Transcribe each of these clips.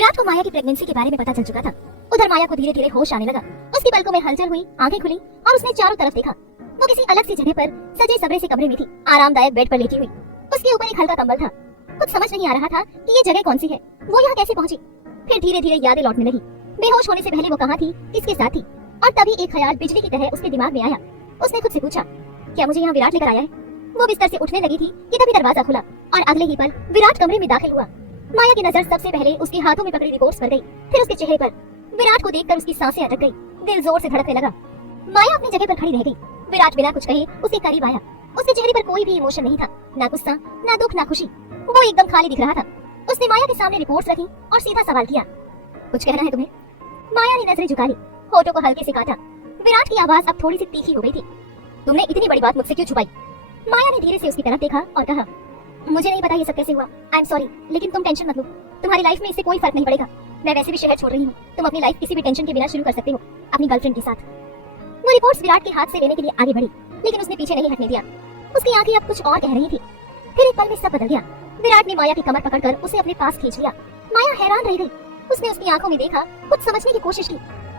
विराट को माया की प्रेगनेंसी के बारे में पता चल चुका था। उधर माया को धीरे धीरे होश आने लगा। उसकी पलकों में हलचल हुई, आंखें खुली और उसने चारों तरफ देखा। वो किसी अलग सी जगह पर सजे सबरे से कमरे में थी, आरामदायक बेड पर लेटी हुई। उसके ऊपर एक हल्का कंबल था। कुछ समझ नहीं आ रहा था कि ये जगह कौन सी है, वो यहाँ कैसे पहुंची। फिर धीरे धीरे यादें लौटने लगी। बेहोश होने से पहले वो कहाँ थी, किसके साथ थी। और तभी एक ख्याल बिजली की तरह उसके दिमाग में आया। उसने खुद से पूछा, क्या मुझे यहाँ विराट लेकर आया है। वो बिस्तर से उठने लगी थी कि तभी दरवाजा खुला और अगले ही पल विराट कमरे में दाखिल हुआ। माया की नजर सबसे पहले उसके हाथों में पकड़ी रिपोर्ट्स पर गई, फिर उसके चेहरे पर। विराट को देखकर उसकी सांसें अटक गई, दिल जोर से धड़कने लगा। माया अपनी जगह पर खड़ी रह गई। विराट बिना कुछ कहे उसके करीब आया। उसके चेहरे पर कोई भी इमोशन नहीं था, ना गुस्सा, ना दुख, ना खुशी। वो एकदम खाली दिख रहा था। उसने माया के सामने रिपोर्ट्स रखी और सीधा सवाल किया, कुछ कहना है तुम्हें। माया ने नजरें झुका ली, होठों को हल्के से काटा। विराट की आवाज अब थोड़ी सी तीखी हो गई थी। तुमने इतनी बड़ी बात मुझसे क्यों छुपाई। माया ने धीरे से उसकी तरफ देखा और कहा, मुझे नहीं पता ये सब कैसे हुआ। आई एम सॉरी, लेकिन तुम टेंशन मत लो। तुम्हारी लाइफ में इससे कोई फर्क नहीं पड़ेगा। मैं वैसे भी शहर छोड़ रही हूँ। तुम अपनी लाइफ किसी भी टेंशन के बिना शुरू कर सकते हो, अपनी गर्लफ्रेंड के साथ। वो रिपोर्ट्स विराट के हाथ से लेने के लिए आगे बढ़ी, लेकिन उसने पीछे नहीं हटने दिया। उसकी आंखें अब कुछ और कह रही थी। फिर एक पल में सब बदल गया। विराट ने माया की कमर पकड़कर उसे अपने पास खींच लिया। माया हैरान रह गई। उसने उसकी आंखों में देखा, कुछ समझने की कोशिश की।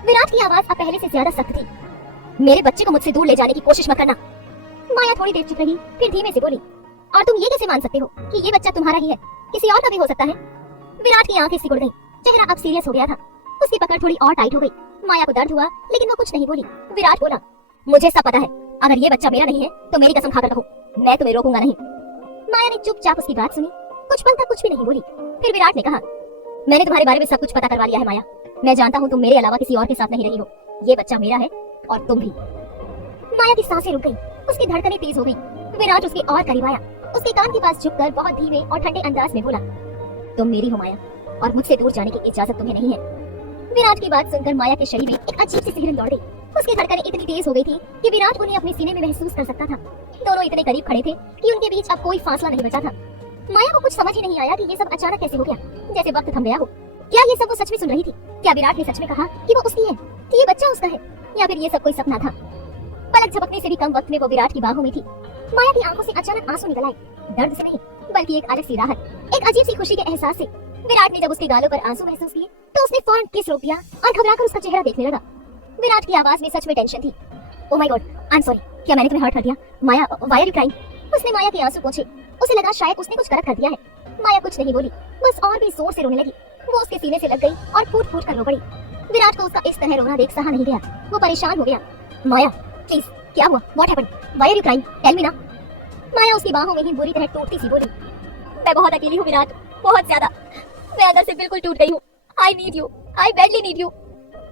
विराट की आवाज अब पहले से ज्यादा सख्त थी। मेरे बच्चे को मुझसे दूर ले जाने की कोशिश मत करना। माया थोड़ी देर चुप रही, फिर धीमे से बोली, और तुम ये कैसे मान सकते हो कि ये बच्चा तुम्हारा ही है, किसी और का भी हो सकता है। विराट की आंखें सिकुड़ गईं, चेहरा अब सीरियस हो गया था। उसकी पकड़ थोड़ी और टाइट हो गई। माया को दर्द हुआ, लेकिन वो कुछ नहीं बोली। विराट बोला, मुझे सब पता है। अगर ये बच्चा मेरा नहीं है तो मेरी कसम खाकर कहो, मैं तुम्हें रोकूंगा नहीं। माया ने चुपचाप उसकी बात सुनी, कुछ पल तक कुछ भी नहीं बोली। फिर विराट ने कहा, मैंने तुम्हारे बारे में सब कुछ पता करवा लिया है माया। मैं जानता हूँ तुम मेरे अलावा किसी और के साथ नहीं रही हो। ये बच्चा मेरा है और तुम भी। माया की सांसें रुक गई, उसकी धड़कनें तेज हो गई। विराट उसके और करीब आया, उसके कान के पास झुककर बहुत धीमे और ठंडे अंदाज में बोला, तुम मेरी हो माया, और मुझसे दूर जाने की इजाजत तुम्हें नहीं है। विराट की बात सुनकर माया के शरीर में एक अजीब सी सिहरन दौड़ गई। उसकी धड़कनें इतनी तेज हो गई थी कि विराट उन्हें अपने सीने में महसूस कर सकता था। दोनों इतने करीब खड़े थे कि उनके बीच अब कोई फासला नहीं बचा था। माया को कुछ समझ ही नहीं आया कि ये सब अचानक कैसे हो गया, जैसे वक्त थम गया हो। क्या ये सब वो सच में सुन रही थी? क्या विराट ने सच में कहा कि वो उसकी है, कि ये बच्चा उसका है, या फिर ये सब कोई सपना था? पलक झपकने से भी कम वक्त में वो विराट की बाहों में थी। माया की आंखों से अचानक आंसू निकल आए, दर्द से नहीं बल्कि एक अलग सी राहत, एक अजीब सी खुशी के एहसास से। विराट ने जब उसके गालों पर आंसू महसूस किए तो उसने फौरन किस रोक दिया और घबराकर उसका चेहरा देखने लगा। विराट की आवाज में सच में टेंशन थी। Oh my God, I am sorry, क्या मैंने तुम्हें हर्ट कर दिया? माया, व्हाई आर यू क्राइंग? उसने माया के आंसू पोंछे। उसे लगा शायद उसने कुछ गलत कर दिया है। माया कुछ नहीं बोली, बस और भी जोर से रोने लगी। वो उसके सीने से लग गई और फूट फूट कर रो पड़ी। विराट को उसका इस तरह रोना देख सहा नहीं गया। वो परेशान हो गया। माया प्लीज, क्या हुआ? What happened? Why are you crying? Tell me ना। माया उसकी बाहों में ही बुरी तरह टूटती सी बोली, मैं बहुत अकेली हूँ विराट, बहुत ज्यादा। मैं अंदर से बिल्कुल टूट गई हूँ। आई need you, I badly need you.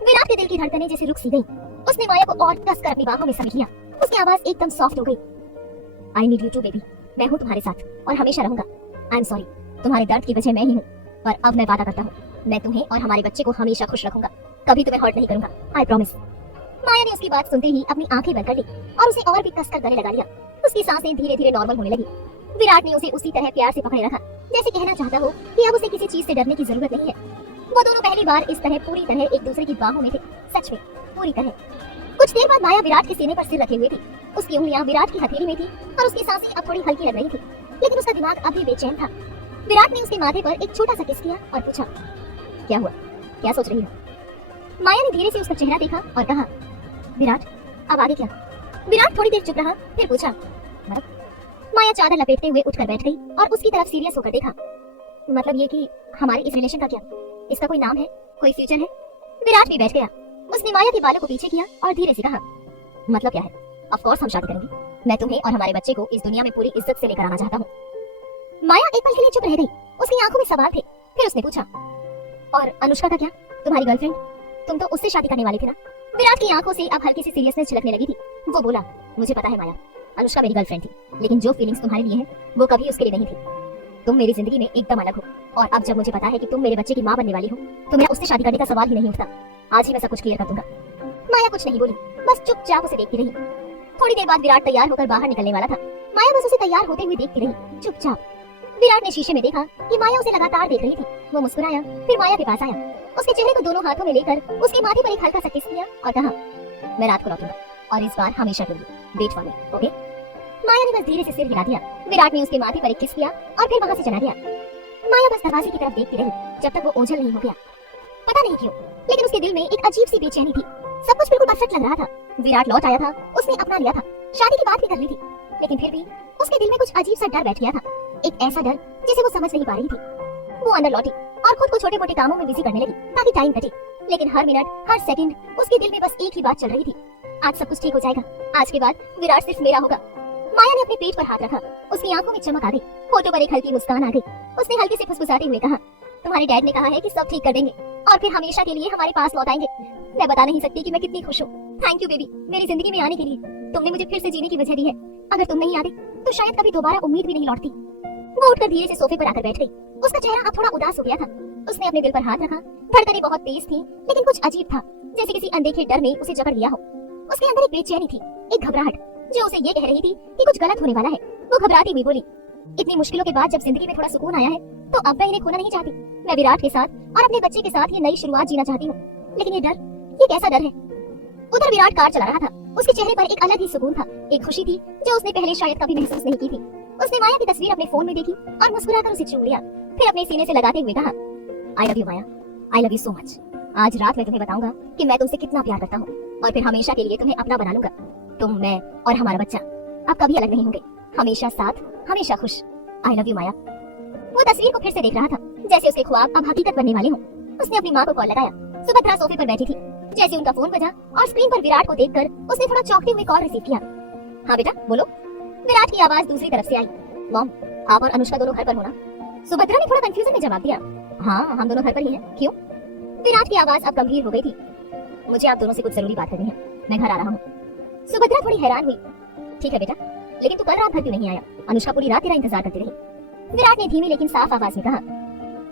Virat के दिल की धड़कनें जैसे रुक सी गई। उसने माया को और कसकर अपनी बाहों में समेट लिया। उसकी आवाज एकदम सॉफ्ट हो गई, I need you too baby, मैं हूँ तुम्हारे साथ और हमेशा रहूंगा। आई एम सॉरी, तुम्हारे दर्द की वजह मैं ही हूँ, पर अब मैं वादा करता हूँ, मैं तुम्हें और हमारे बच्चे को हमेशा खुश रखूंगा, कभी तुम्हें हर्ट नहीं करूंगा, आई प्रॉमिस। माया ने उसकी बात सुनते ही अपनी आंखें बंद कर ली और उसे और भी कसकर गले लगा लिया। उसकी सांसें धीरे धीरे नॉर्मल होने लगी। विराट ने उसे उसी तरह प्यार से पकड़े रखा, जैसे कहना चाहता हो कि अब उसे किसी चीज से डरने की जरूरत नहीं है। वो दोनों पहली बार इस तरह पूरी तरह एक दूसरे की बाहों में थे, सच में पूरी तरह। कुछ देर बाद माया विराट के सीने पर सिर रखे हुए थी। उसकी उंगलियां विराट की हथेली में थी और उसकी सांसें अब थोड़ी हल्की लग रही थी, लेकिन उसका दिमाग अभी बेचैन था। विराट ने उसके माथे पर एक छोटा सा किस किया और पूछा, क्या हुआ, क्या सोच रही हो? माया ने धीरे से उसका चेहरा देखा और कहा, विराट अब आगे क्या? विराट थोड़ी देर चुप रहा, फिर पूछा, माया चादर लपेटते हुए उठकर बैठ गई और उसकी तरफ सीरियस होकर देखा। मतलब ये कि हमारे इस रिलेशन का क्या? इसका कोई नाम है, कोई फ्यूचर है? विराट भी बैठ गया। उसने माया के बालों को पीछे किया और धीरे से कहा, मतलब क्या है? ऑफ कोर्स हम शादी करेंगे। मैं तुम्हें और हमारे बच्चे को इस दुनिया में पूरी इज्जत से लेकर आना चाहता हूँ। माया एक पल के लिए चुप रह गई। उसकी आंखों में सवाल थे। फिर उसने पूछा, और अनुष्का का क्या, तुम्हारी गर्लफ्रेंड? तुम तो उससे शादी करने वाली थी ना? विराट की आंखों से अब हल्की सी सीरियसनेस झलकने लगी थी। वो बोला, मुझे पता है माया, अनुष्का मेरी गर्लफ्रेंड थी, लेकिन जो फीलिंग्स तुम्हारे लिए हैं वो कभी उसके लिए नहीं थी। तुम मेरी जिंदगी में एकदम अलग हो, और अब जब मुझे पता है कि तुम मेरे बच्चे की माँ बनने वाली हो तो मेरा उससे शादी करने का सवाल ही नहीं उठता। आज ही मैं सब कुछ क्लियर कर दूंगा। माया कुछ नहीं बोली, बस चुपचाप उसे देखती रही। थोड़ी देर बाद विराट तैयार होकर बाहर निकलने वाला था। माया बस उसे तैयार होते हुए देखती रही, चुपचाप। विराट ने शीशे में देखा कि माया उसे लगातार देख रही थी। वो मुस्कुराया, फिर माया के पास आया। उसके चेहरे को दोनों हाथों में लेकर उसके माथे पर एक हल्का सा किस किया और कहा, मैं रात को लौटूंगा और इस बार हमेशा के लिए, वेट फॉर मी, ओके? माया ने बस धीरे से सिर हिला दिया। विराट ने उसके माथे पर एक किस किया और फिर वहां से चला गया। माया बस दरवाजे की तरफ देखती रही। जब तक वो ओझल नहीं हो गया। पता नहीं क्यों, लेकिन उसके दिल में एक अजीब सी बेचैनी थी। सब कुछ बिल्कुल परफेक्ट लग रहा था। विराट लौट आया था, उसने अपना लिया था, शादी की बात भी कर ली थी, लेकिन फिर भी उसके दिल में कुछ अजीब सा डर बैठ गया था। एक ऐसा डर जिसे वो समझ नहीं पा रही थी। वो अंदर लौटी और खुद को छोटे मोटे कामों में बिजी करने लगी ताकि टाइम कटे, लेकिन हर मिनट हर सेकंड उसके दिल में बस एक ही बात चल रही थी, आज सब कुछ ठीक हो जाएगा, आज के बाद विराट सिर्फ मेरा होगा। माया ने अपने पेट पर हाथ रखा, उसकी आंखों में चमक आ गई, होठों पर एक हल्की मुस्कान आ गई। उसने हल्के से फुसफुसाते हुए कहा, तुम्हारे डैड ने कहा है कि सब ठीक कर देंगे और फिर हमेशा के लिए हमारे पास लौट आएंगे। मैं बता नहीं सकती कि मैं कितनी खुश हूँ। थैंक यू बेबी, मेरी जिंदगी में आने के लिए। तुमने मुझे फिर से जीने की वजह दी है। अगर तुम नहीं आते तो शायद कभी दोबारा उम्मीद भी नहीं लौटती। वो उठकर धीरे से सोफे पर आकर बैठ गई। उसका चेहरा अब थोड़ा उदास हो गया था। उसने अपने दिल पर हाथ रखा। धड़कनें बहुत तेज थी, लेकिन कुछ अजीब था, जैसे किसी अनदेखे डर ने उसे जकड़ लिया हो। उसके अंदर एक बेचैनी थी, एक घबराहट, जो उसे ये कह रही थी कि कुछ गलत होने वाला है। वो घबराती हुई बोली, इतनी मुश्किलों के बाद जब जिंदगी में थोड़ा सुकून आया है तो अब मैं इन्हें खोना नहीं चाहती। मैं विराट के साथ और अपने बच्चे के साथ ये नई शुरुआत जीना चाहती हूँ, लेकिन ये डर, ये कैसा डर है? उधर विराट कार चला रहा था। उसके चेहरे पर एक अलग ही सुकून था, एक खुशी थी जो उसने पहले शायद कभी महसूस नहीं की थी। उसने माया की तस्वीर अपने फोन में देखी और मुस्कुराकर उसे चूम लिया, फिर अपने सीने से लगाते हुए कहा, आई love you Maya, I love you so much. आज रात मैं तुम्हें बताऊंगा कि मैं तुमसे कितना प्यार करता हूँ और फिर हमेशा के लिए तुम्हें अपना बना लूंगा। तुम, मैं और हमारा बच्चा अब कभी अलग नहीं होंगे, हमेशा साथ, हमेशा खुश। आई लव यू माया। वो तस्वीर को फिर से देख रहा था, जैसे उसके ख्वाब अब हकीकत बनने वाले हों। उसने अपनी माँ को कॉल लगाया। सुभद्रा सोफे पर बैठी थी। जैसे उनका फोन बजा और स्क्रीन पर विराट को देखकर उसने थोड़ा चौंकते हुए कॉल रिसीव किया। हाँ बेटा बोलो। विराट की आवाज दूसरी तरफ से आई, मॉम, आप और अनुष्का दोनों घर पर हो ना? सुभद्रा ने थोड़ा कंफ्यूजन में जवाब दिया, हाँ हम दोनों घर पर ही हैं। क्यों? विराट की आवाज अब गंभीर हो गई थी, मुझे आप दोनों से कुछ जरूरी बात करनी है, मैं घर आ रहा हूँ। सुभद्रा थोड़ी हैरान हुई, ठीक है बेटा, लेकिन तू कल रात घर क्यों नहीं आया? अनुष्का पूरी रात तेरा इंतजार करती रही। विराट ने धीमी लेकिन साफ आवाज में कहा,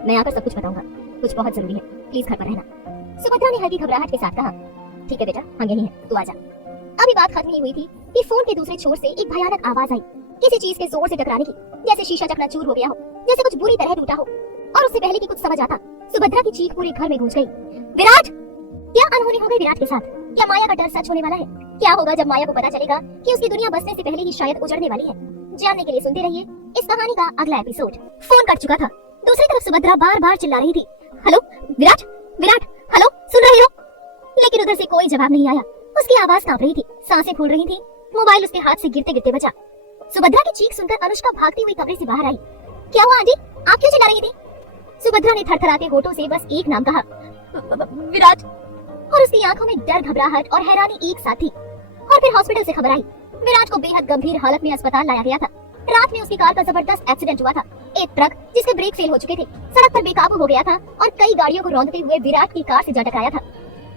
मैं आकर सब कुछ बताऊंगा, कुछ बहुत जरूरी है, प्लीज घर पर रहना। सुभद्रा ने हल्की घबराहट के साथ कहा, ठीक है बेटा, हम यहीं हैं, तू आजा। अभी बात खत्म नहीं हुई थी कि फोन के दूसरे छोर से एक भयानक आवाज आई, किसी चीज के जोर से टकराने की, जैसे शीशा चकनाचूर हो गया हो, जैसे कुछ बुरी तरह टूटा हो। और उससे पहले कि कुछ समझ आता, सुभद्रा की चीख पूरे घर में गूंज गई, विराट! क्या अनहोनी हो गई विराट के साथ? क्या माया का डर सच होने वाला है? क्या होगा जब माया को पता चलेगा कि उसकी दुनिया बसने से पहले ही शायद उजड़ने वाली है? जानने के लिए सुनते रहिए इस कहानी का अगला एपिसोड। फोन कट चुका था। दूसरी तरफ सुभद्रा बार बार चिल्ला रही थी, हेलो विराट, विराट, हेलो, सुन रहे हो? लेकिन उधर से कोई जवाब नहीं आया। उसकी आवाज कांप रही थी, सांसें फूल रही थी, मोबाइल उसके हाथ से गिरते गिरते बचा। सुभद्रा की चीख सुनकर अनुष्का भागती हुई कमरे से बाहर आई। क्या हुआ आंटी, आप क्यों चिल्ला रही थी? सुभद्रा ने थरथराते होठों से बस एक नाम कहा, विराट। और उसकी आंखों में डर, घबराहट और हैरानी एक साथ थी। और फिर हॉस्पिटल से खबर आई, विराट को बेहद गंभीर हालत में अस्पताल लाया गया था। रात में उसकी कार का जबरदस्त एक्सीडेंट हुआ था। एक ट्रक जिसके ब्रेक फेल हो चुके थे सड़क पर बेकाबू हो गया था और कई गाड़ियों को रौंदते हुए विराट की कार से जा टकराया था।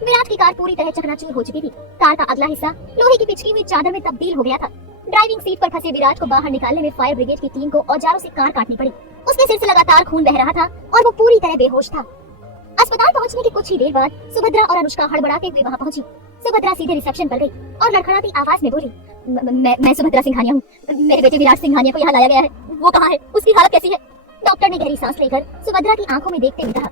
विराट की कार पूरी तरह चकनाचूर हो चुकी थी। कार का अगला हिस्सा लोहे की पिचकी हुई चादर में तब्दील हो गया था। ड्राइविंग सीट पर फंसे विराट को बाहर निकालने में फायर ब्रिगेड की टीम को औजारों से कार काटनी पड़ी। उसके सिर से लगातार खून बह रहा था और वो पूरी तरह बेहोश था। अस्पताल पहुंचने के कुछ ही देर बाद सुभद्रा और अनुष्का हड़बड़ाते हुए वहां पहुंची। सुभद्रा सीधे रिसेप्शन पर गई और लड़खड़ाती आवाज में बोली, मैं सुभद्रा सिंघानिया हूँ, मेरे बेटे विराट सिंघानिया को यहाँ लाया गया है, वो कहाँ है, उसकी हालत कैसी है? डॉक्टर ने गहरी सांस लेकर सुभद्रा की आंखों में देखते हुए कहा,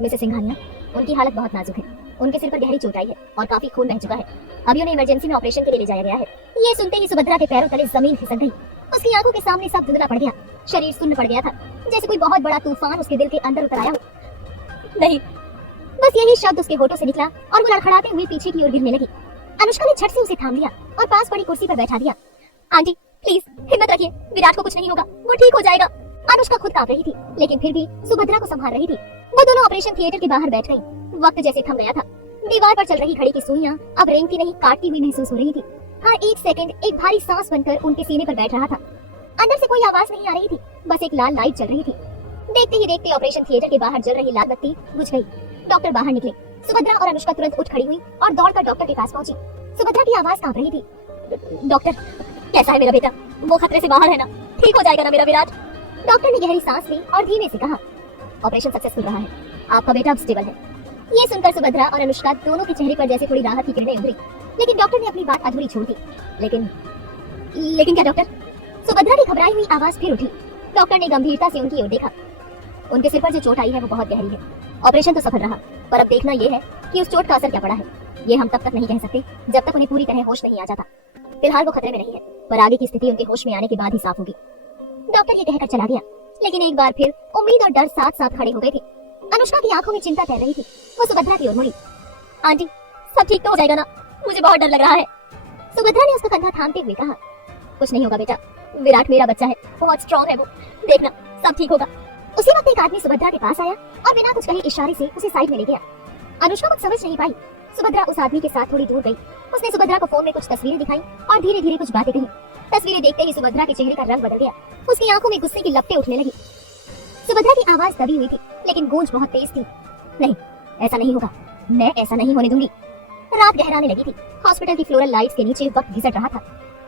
मिसेस सिंघानिया, उनकी हालत बहुत नाजुक है, उनके सिर पर गहरी चोट आई है और काफी खून बह चुका है। अभी उन्हें इमरजेंसी में ऑपरेशन के लिए ले जाया गया है। ये सुनते ही सुभद्रा के पैरों तले जमीन खिसक गई। उसकी आंखों के सामने सब धुंधला पड़ गया, शरीर सुन्न पड़ गया था, जैसे कोई बहुत बड़ा तूफान उसके दिल के अंदर उतर आया हो। नहीं, बस यही शब्द उसके होठों से निकला और वो लड़खड़ाते हुए पीछे की ओर गिरने लगी। अनुष्का ने झट से उसे थाम लिया और पास पड़ी कुर्सी पर बैठा दिया। आंटी प्लीज हिम्मत रखिए, विराट को कुछ नहीं होगा, वो ठीक हो जाएगा। अनुष्का खुद कांप रही थी, लेकिन फिर भी सुभद्रा को संभाल रही थी। वो दोनों ऑपरेशन थिएटर के बाहर बैठ गई। वक्त जैसे थम गया था। दीवार पर चल रही घड़ी की सुइयां अब रेंगती नहीं, काटती हुई महसूस हो रही थी। हर एक सेकंड एक भारी सांस बनकर उनके सीने पर बैठ रहा था। अंदर से कोई आवाज नहीं आ रही थी, बस एक लाल लाइट जल रही थी। देखते ही देखते ऑपरेशन थिएटर के बाहर जल रही लाल बत्ती बुझ गई। डॉक्टर बाहर निकले। सुभद्रा और अनुष्का तुरंत उठ खड़ी हुई और दौड़कर डॉक्टर के पास पहुंची। सुभद्रा की आवाज कांप रही थी, डॉक्टर कैसा है मेरा बेटा? वो खतरे से बाहर है ना? ठीक हो जाएगा ना मेरा विराट? डॉक्टर ने गहरी सांस ली और धीमे से कहा, ऑपरेशन सक्सेसफुल रहा है, आपका बेटा अब स्टेबल है। ये सुनकर सुभद्रा और अनुष्का दोनों के चेहरे पर जैसे थोड़ी राहत की किरणें उभरी, लेकिन डॉक्टर ने अपनी बात अधूरी छोड़ दी। लेकिन क्या डॉक्टर? सुभद्रा की घबराई हुई आवाज फिर उठी। डॉक्टर ने गंभीरता से उनकी ओर देखा। उनके सिर पर जो चोट आई है वो बहुत गहरी है। ऑपरेशन तो सफल रहा, पर अब देखना यह है कि उस चोट का असर क्या पड़ा है। ये हम तब तक नहीं कह सकते जब तक उन्हें पूरी तरह होश नहीं आ जाता। फिलहाल वो खतरे में नहीं है, पर आगे की स्थिति उनके होश में आने के बाद ही साफ होगी। डॉक्टर ये कहकर चला गया, लेकिन एक बार फिर उम्मीद और डर साथ साथ खड़े हो गए थे। अनुष्का की आंखों में चिंता तैर रही थी। वो सुभद्रा की ओर मुड़ी। आंटी, सब ठीक तो हो जाएगा ना? मुझे बहुत डर लग रहा है। सुभद्रा ने उसका कंधा थामते हुए कहा, कुछ नहीं होगा बेटा, विराट मेरा बच्चा है, बहुत स्ट्रॉन्ग है वो, देखना सब ठीक होगा। उसी वक्त एक आदमी सुभद्रा के पास आया और बिना कुछ कहे इशारे से उसे साइड में ले गया। अनुष्का कुछ समझ नहीं पाई। सुभद्रा उस आदमी के साथ थोड़ी दूर गई। उसने सुभद्रा को फोन में कुछ तस्वीरें दिखाई और धीरे धीरे कुछ बातें कही। तस्वीरें देखते ही सुभद्रा के चेहरे का रंग बदल गया। उसकी आंखों में गुस्से की लपटें उठने लगी। सुभद्रा की आवाज दबी हुई थी, लेकिन गूंज बहुत तेज थी। नहीं, ऐसा नहीं होगा, मैं ऐसा नहीं होने दूंगी। रात गहराने लगी थी। हॉस्पिटल की फ्लोरल लाइट्स के नीचे वक्त घिसट रहा था।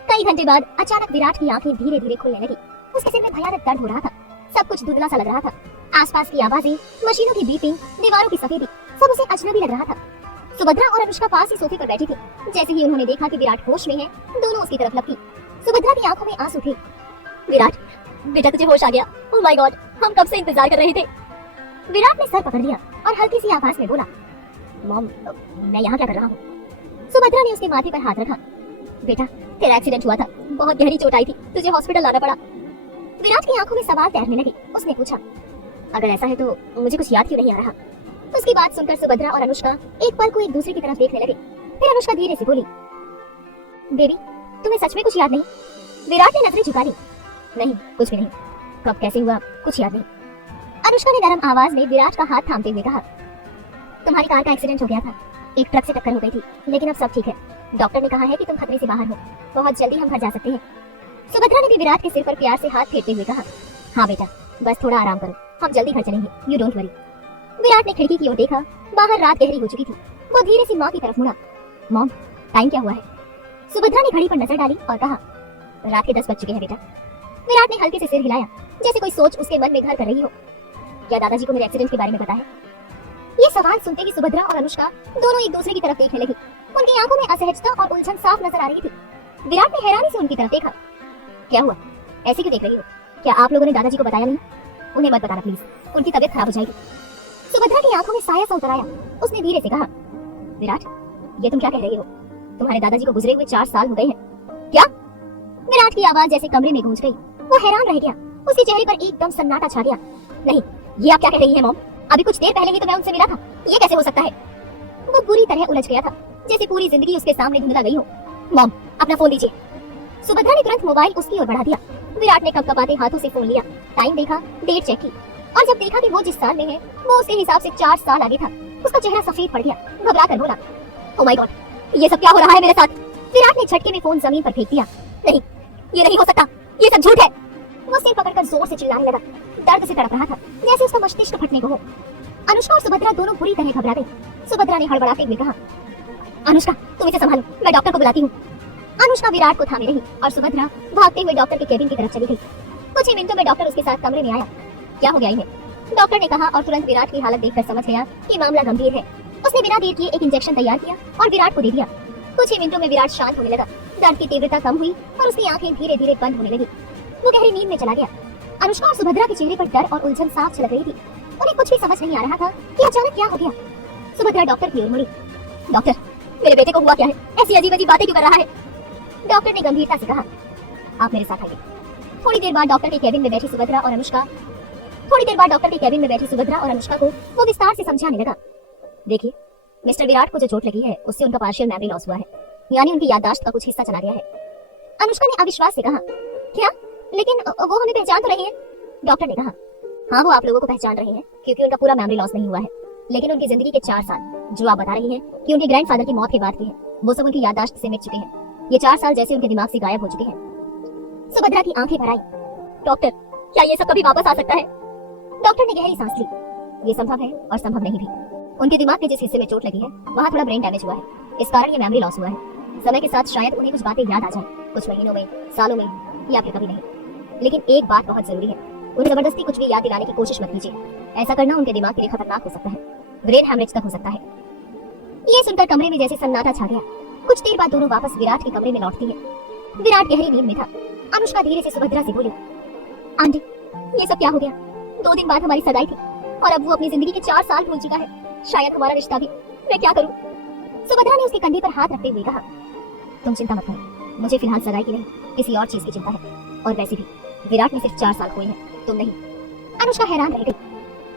कई घंटे बाद अचानक विराट की आंखें धीरे धीरे खुलने लगी। उसके सिर में भयानक दर्द हो रहा था। सब कुछ धुंधला सा लग रहा था। आसपास की आवाजें, मशीनों की बीपिंग, दीवारों की सफेदी, सब उसे अजनबी लग रहा था। सुभद्रा और अनुष्का पास ही सोफे पर बैठी थी। जैसे ही उन्होंने देखा कि विराट होश में है, दोनों उसकी तरफ लपकी। सुभद्रा की आंखों में आंसू थे। विराट, बेटा तुझे होश आ गया। ओह माय गॉड, हम कब से इंतजार कर रहे थे। विराट ने सर पकड़ लिया और हल्की सी आवाज में बोला, मॉम, मैं यहाँ क्या कर रहा हूँ? सुभद्रा ने उसके माथे पर हाथ रखा। बेटा, तेरा एक्सीडेंट हुआ था, बहुत गहरी चोट आई थी, तुझे हॉस्पिटल लाना पड़ा। विराट की आंखों में सवाल तैरने लगे। उसने पूछा, अगर ऐसा है तो मुझे कुछ याद क्यों नहीं आ रहा? उसकी बात सुनकर सुभद्रा और अनुष्का एक पल को एक दूसरे की तरफ देखने लगे। फिर अनुष्का धीरे से बोली, बेबी, तुम्हें सच में कुछ याद नहीं? विराट ने नजरें झुका ली। नहीं, कुछ भी नहीं। कब कैसे हुआ कुछ याद नहीं। अनुष्का ने नरम आवाज में विराट का हाथ थामते हुए कहा, तुम्हारी कार का एक्सीडेंट हो गया था, एक ट्रक से टक्कर हो गई थी, लेकिन अब सब ठीक है। डॉक्टर ने कहा है कि तुम खतरे से बाहर हो, बहुत जल्दी हम घर जा सकते हैं। सुभद्रा ने भी विराट के सिर पर प्यार से हाथ फेरते हुए कहा, हाँ बेटा, बस थोड़ा आराम करो, हम जल्दी घर चलेंगे, यू डोंट वरी। विराट ने खिड़की की ओर देखा। बाहर रात गहरी हो चुकी थी। वो धीरे से माँ की तरफ मुड़ा। मॉम, टाइम क्या हुआ है? सुभद्रा ने घड़ी पर नजर डाली और कहा, रात के 10 बज चुके हैं बेटा। विराट ने हल्के से सिर हिलाया, जैसे कोई सोच उसके मन में घर कर रही हो। क्या दादाजी को मेरे एक्सीडेंट के बारे में पता है? ये सवाल सुनते ही सुभद्रा और अनुष्का दोनों एक दूसरे की तरफ देखने लगी। उनकी आंखों में असहजता और उलझन साफ नजर आ रही थी। विराट ने हैरानी से उनकी तरफ देखा। क्या हुआ, ऐसे क्यों देख रही हो? क्या आप लोगों ने दादाजी को बताया नहीं? उन्हें मत बताना प्लीज, उनकी तबीयत खराब हो जाएगी। सुभद्रा की आंखों में साया सा उतर आया। उसने धीरे से कहा, विराट, ये तुम क्या कह रही हो? तुम्हारे दादाजी को गुजरे हुए 4 साल हो गए हैं। क्या? विराट की आवाज जैसे कमरे में गूंज गई। वो हैरान रह गया। उसके चेहरे पर एकदम सन्नाटा छा गया। नहीं, ये आप क्या कह रही हैं मॉम? अभी कुछ देर पहले ही तो मैं उनसे मिला था, ये कैसे हो सकता है? वो बुरी तरह उलझ गया था, जैसे पूरी जिंदगी उसके सामने धुंधला गई हो। मॉम, अपना फोन दीजिए। सुभद्रा ने तुरंत मोबाइल उसकी ओर बढ़ा दिया। विराट ने कपकपाते हाथों से फोन लिया, टाइम देखा, डेट चेक की, और जब देखा कि वो जिस साल में है वो उसके हिसाब से 4 साल आगे था। उसका चेहरा सफेद पड़ गया। घबरा कर बोला, ओह माय गॉड, ये सब क्या हो रहा है मेरे साथ? विराट ने झटके में फोन जमीन पर फेंक दिया। नहीं, ये नहीं हो सकता, ये सब झूठ है। वो सिर पकड़कर जोर से चिल्लाने लगा। दर्द से तड़प रहा था, जैसे उसका मस्तिष्क फटने को हो। अनुष्का और सुभद्रा दोनों बुरी तरह घबरा गई। सुभद्रा ने हड़बड़ाते हुए कहा, अनुष्का, तुम इसे संभालो, मैं डॉक्टर को बुलाती हूँ। अनुष्का विराट को थामे रही और सुभद्रा भागते हुए डॉक्टर के केबिन की तरफ चली गई। कुछ ही मिनटों में डॉक्टर उसके साथ कमरे में आया। क्या हो गया इन्हें? डॉक्टर ने कहा, और तुरंत विराट की हालत देखकर समझ गया कि मामला गंभीर है। उसने बिना देर किए एक इंजेक्शन तैयार किया और विराट को दे दिया। कुछ ही मिनटों में विराट शांत होने लगा। दर्द की तीव्रता कम हुई और उसकी आंखें धीरे धीरे बंद होने लगी। वो गहरी नींद में चला गया। अनुष्का और सुभद्रा के चेहरे पर डर और उलझन साफ झलक रही थी। उन्हें कुछ भी समझ नहीं आ रहा था कि अचानक क्या हो गया। सुभद्रा डॉक्टर की ओर मुड़ी। डॉक्टर, मेरे बेटे को हुआ क्या है? ऐसी अजीब अजीब बातें क्यों कर रहा है? डॉक्टर ने गंभीरता से कहा, आप मेरे साथ आइए। थोड़ी देर बाद डॉक्टर के केबिन में बैठी सुभद्रा और अनुष्का को वो विस्तार से समझाने लगा। देखिए, मिस्टर विराट को जो चोट लगी है उससे उनका पार्शियल मेमोरी लॉस हुआ है, यानी उनकी याददाश्त का कुछ हिस्सा चला गया है। अनुष्का ने अविश्वास से कहा, क्या? लेकिन वो हमें पहचान तो रही है। डॉक्टर ने कहा, हाँ, वो आप लोगों को पहचान रही है क्योंकि उनका पूरा मेमोरी लॉस नहीं हुआ है, लेकिन उनकी जिंदगी के 4 साल जो आप बता रही हैं कि उनके ग्रैंडफादर की मौत के बाद के हैं, वो सब उनकी याददाश्त से मिट चुके हैं। ये 4 साल जैसे उनके दिमाग से गायब हो चुके हैं। सुभद्रा की आंखें भर आई। डॉक्टर, क्या ये सब कभी वापस आ सकता है? डॉक्टर ने गहरी सांस ली। ये संभव है और संभव नहीं भी। उनके दिमाग के जिस हिस्से में चोट लगी है वहाँ थोड़ा ब्रेन डैमेज हुआ है, इस कारण ये मेमोरी लॉस हुआ है। समय के साथ शायद उन्हें कुछ बातें याद आ जाए, कुछ महीनों में, सालों में, या फिर कभी नहीं। लेकिन एक बात बहुत जरूरी है, उन्हें जबरदस्ती कुछ भी याद दिलाने की कोशिश मत कीजिए। ऐसा करना उनके दिमाग के लिए खतरनाक हो सकता है, ब्रेन हैमरेज तक हो सकता है। ये सुनकर कमरे में जैसे सन्नाटा छा गया। कुछ देर बाद दोनों वापस विराट के कमरे में लौटती है। विराट गहरी नींद में था। अनुष्का धीरे से सुभद्रा से बोली, आंटी, ये सब क्या हो गया? 2 दिन बाद हमारी सगाई थी और अब वो अपनी जिंदगी के 4 साल भूल चुका है, शायद हमारा रिश्ता भी। मैं क्या करूं? सुभद्रा ने उसके कंधे पर हाथ रखते हुए कहा, तुम चिंता मत करो, मुझे फिलहाल सगाई की नहीं, किसी और चीज की चिंता है। और वैसे भी विराट ने सिर्फ 4 साल हुए हैं, तुम नहीं। अनुष्का हैरान रह गई।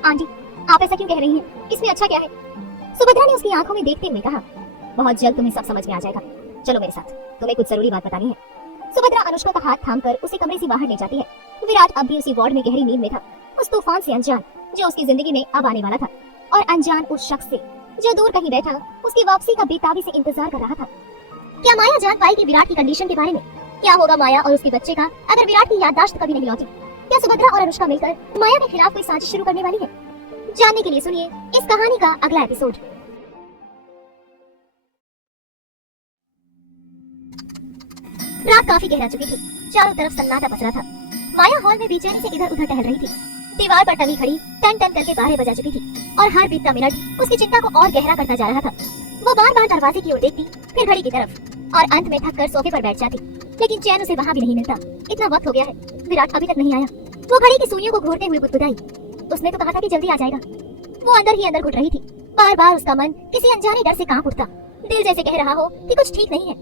आंटी, आप ऐसा क्यों कह रही हैं? इसमें अच्छा क्या है? सुभद्रा ने उसकी आंखों में देखते हुए कहा, बहुत जल्द तुम्हें सब समझ में आ जाएगा। चलो मेरे साथ, तुम्हें कुछ जरूरी बात बतानी है। सुभद्रा अनुष्का का हाथ थामकर उसे कमरे से बाहर ले जाती है। विराट अब भी उसी वार्ड में गहरी नींद में था, उस तूफान से अनजान जो उसकी जिंदगी में अब आने वाला था, और अनजान उस शख्स से जो दूर कहीं बैठा उसकी वापसी का बेताबी से इंतजार कर रहा था। क्या माया जान पाएगी विराट की कंडीशन के बारे में? क्या होगा माया और उसके बच्चे का अगर विराट की याददाश्त कभी नहीं लौटी? क्या सुभद्रा और अनुष्का मिलकर माया के खिलाफ कोई साजिश शुरू करने वाली है? जानने के लिए सुनिए इस कहानी का अगला एपिसोड। रात काफी गहरा चुकी थी, चारों तरफ सन्नाटा पसरा था। माया हॉल में बेचैनी से इधर उधर टहल रही थी। दीवार पर टंगी खड़ी टन टन करके 12 बजा चुकी थी और हर बीतता मिनट उसकी चिंता को और गहरा करता जा रहा था। वो बार बार दरवाजे की ओर देखती, फिर घड़ी की तरफ, और अंत में थक कर सोफे पर बैठ जाती, लेकिन चैन उसे वहाँ भी नहीं मिलता। इतना वक्त हो गया है, विराट अभी तक नहीं आया। वो घड़ी की सुइयों को घूरते हुए गुदगुदाई, उसने तो कहा था कि जल्दी आ जाएगा। वो अंदर ही अंदर घुट रही थी, बार बार उसका मन किसी अनजाने डर से कांप उठता, दिल जैसे कह रहा हो कि कुछ ठीक नहीं है,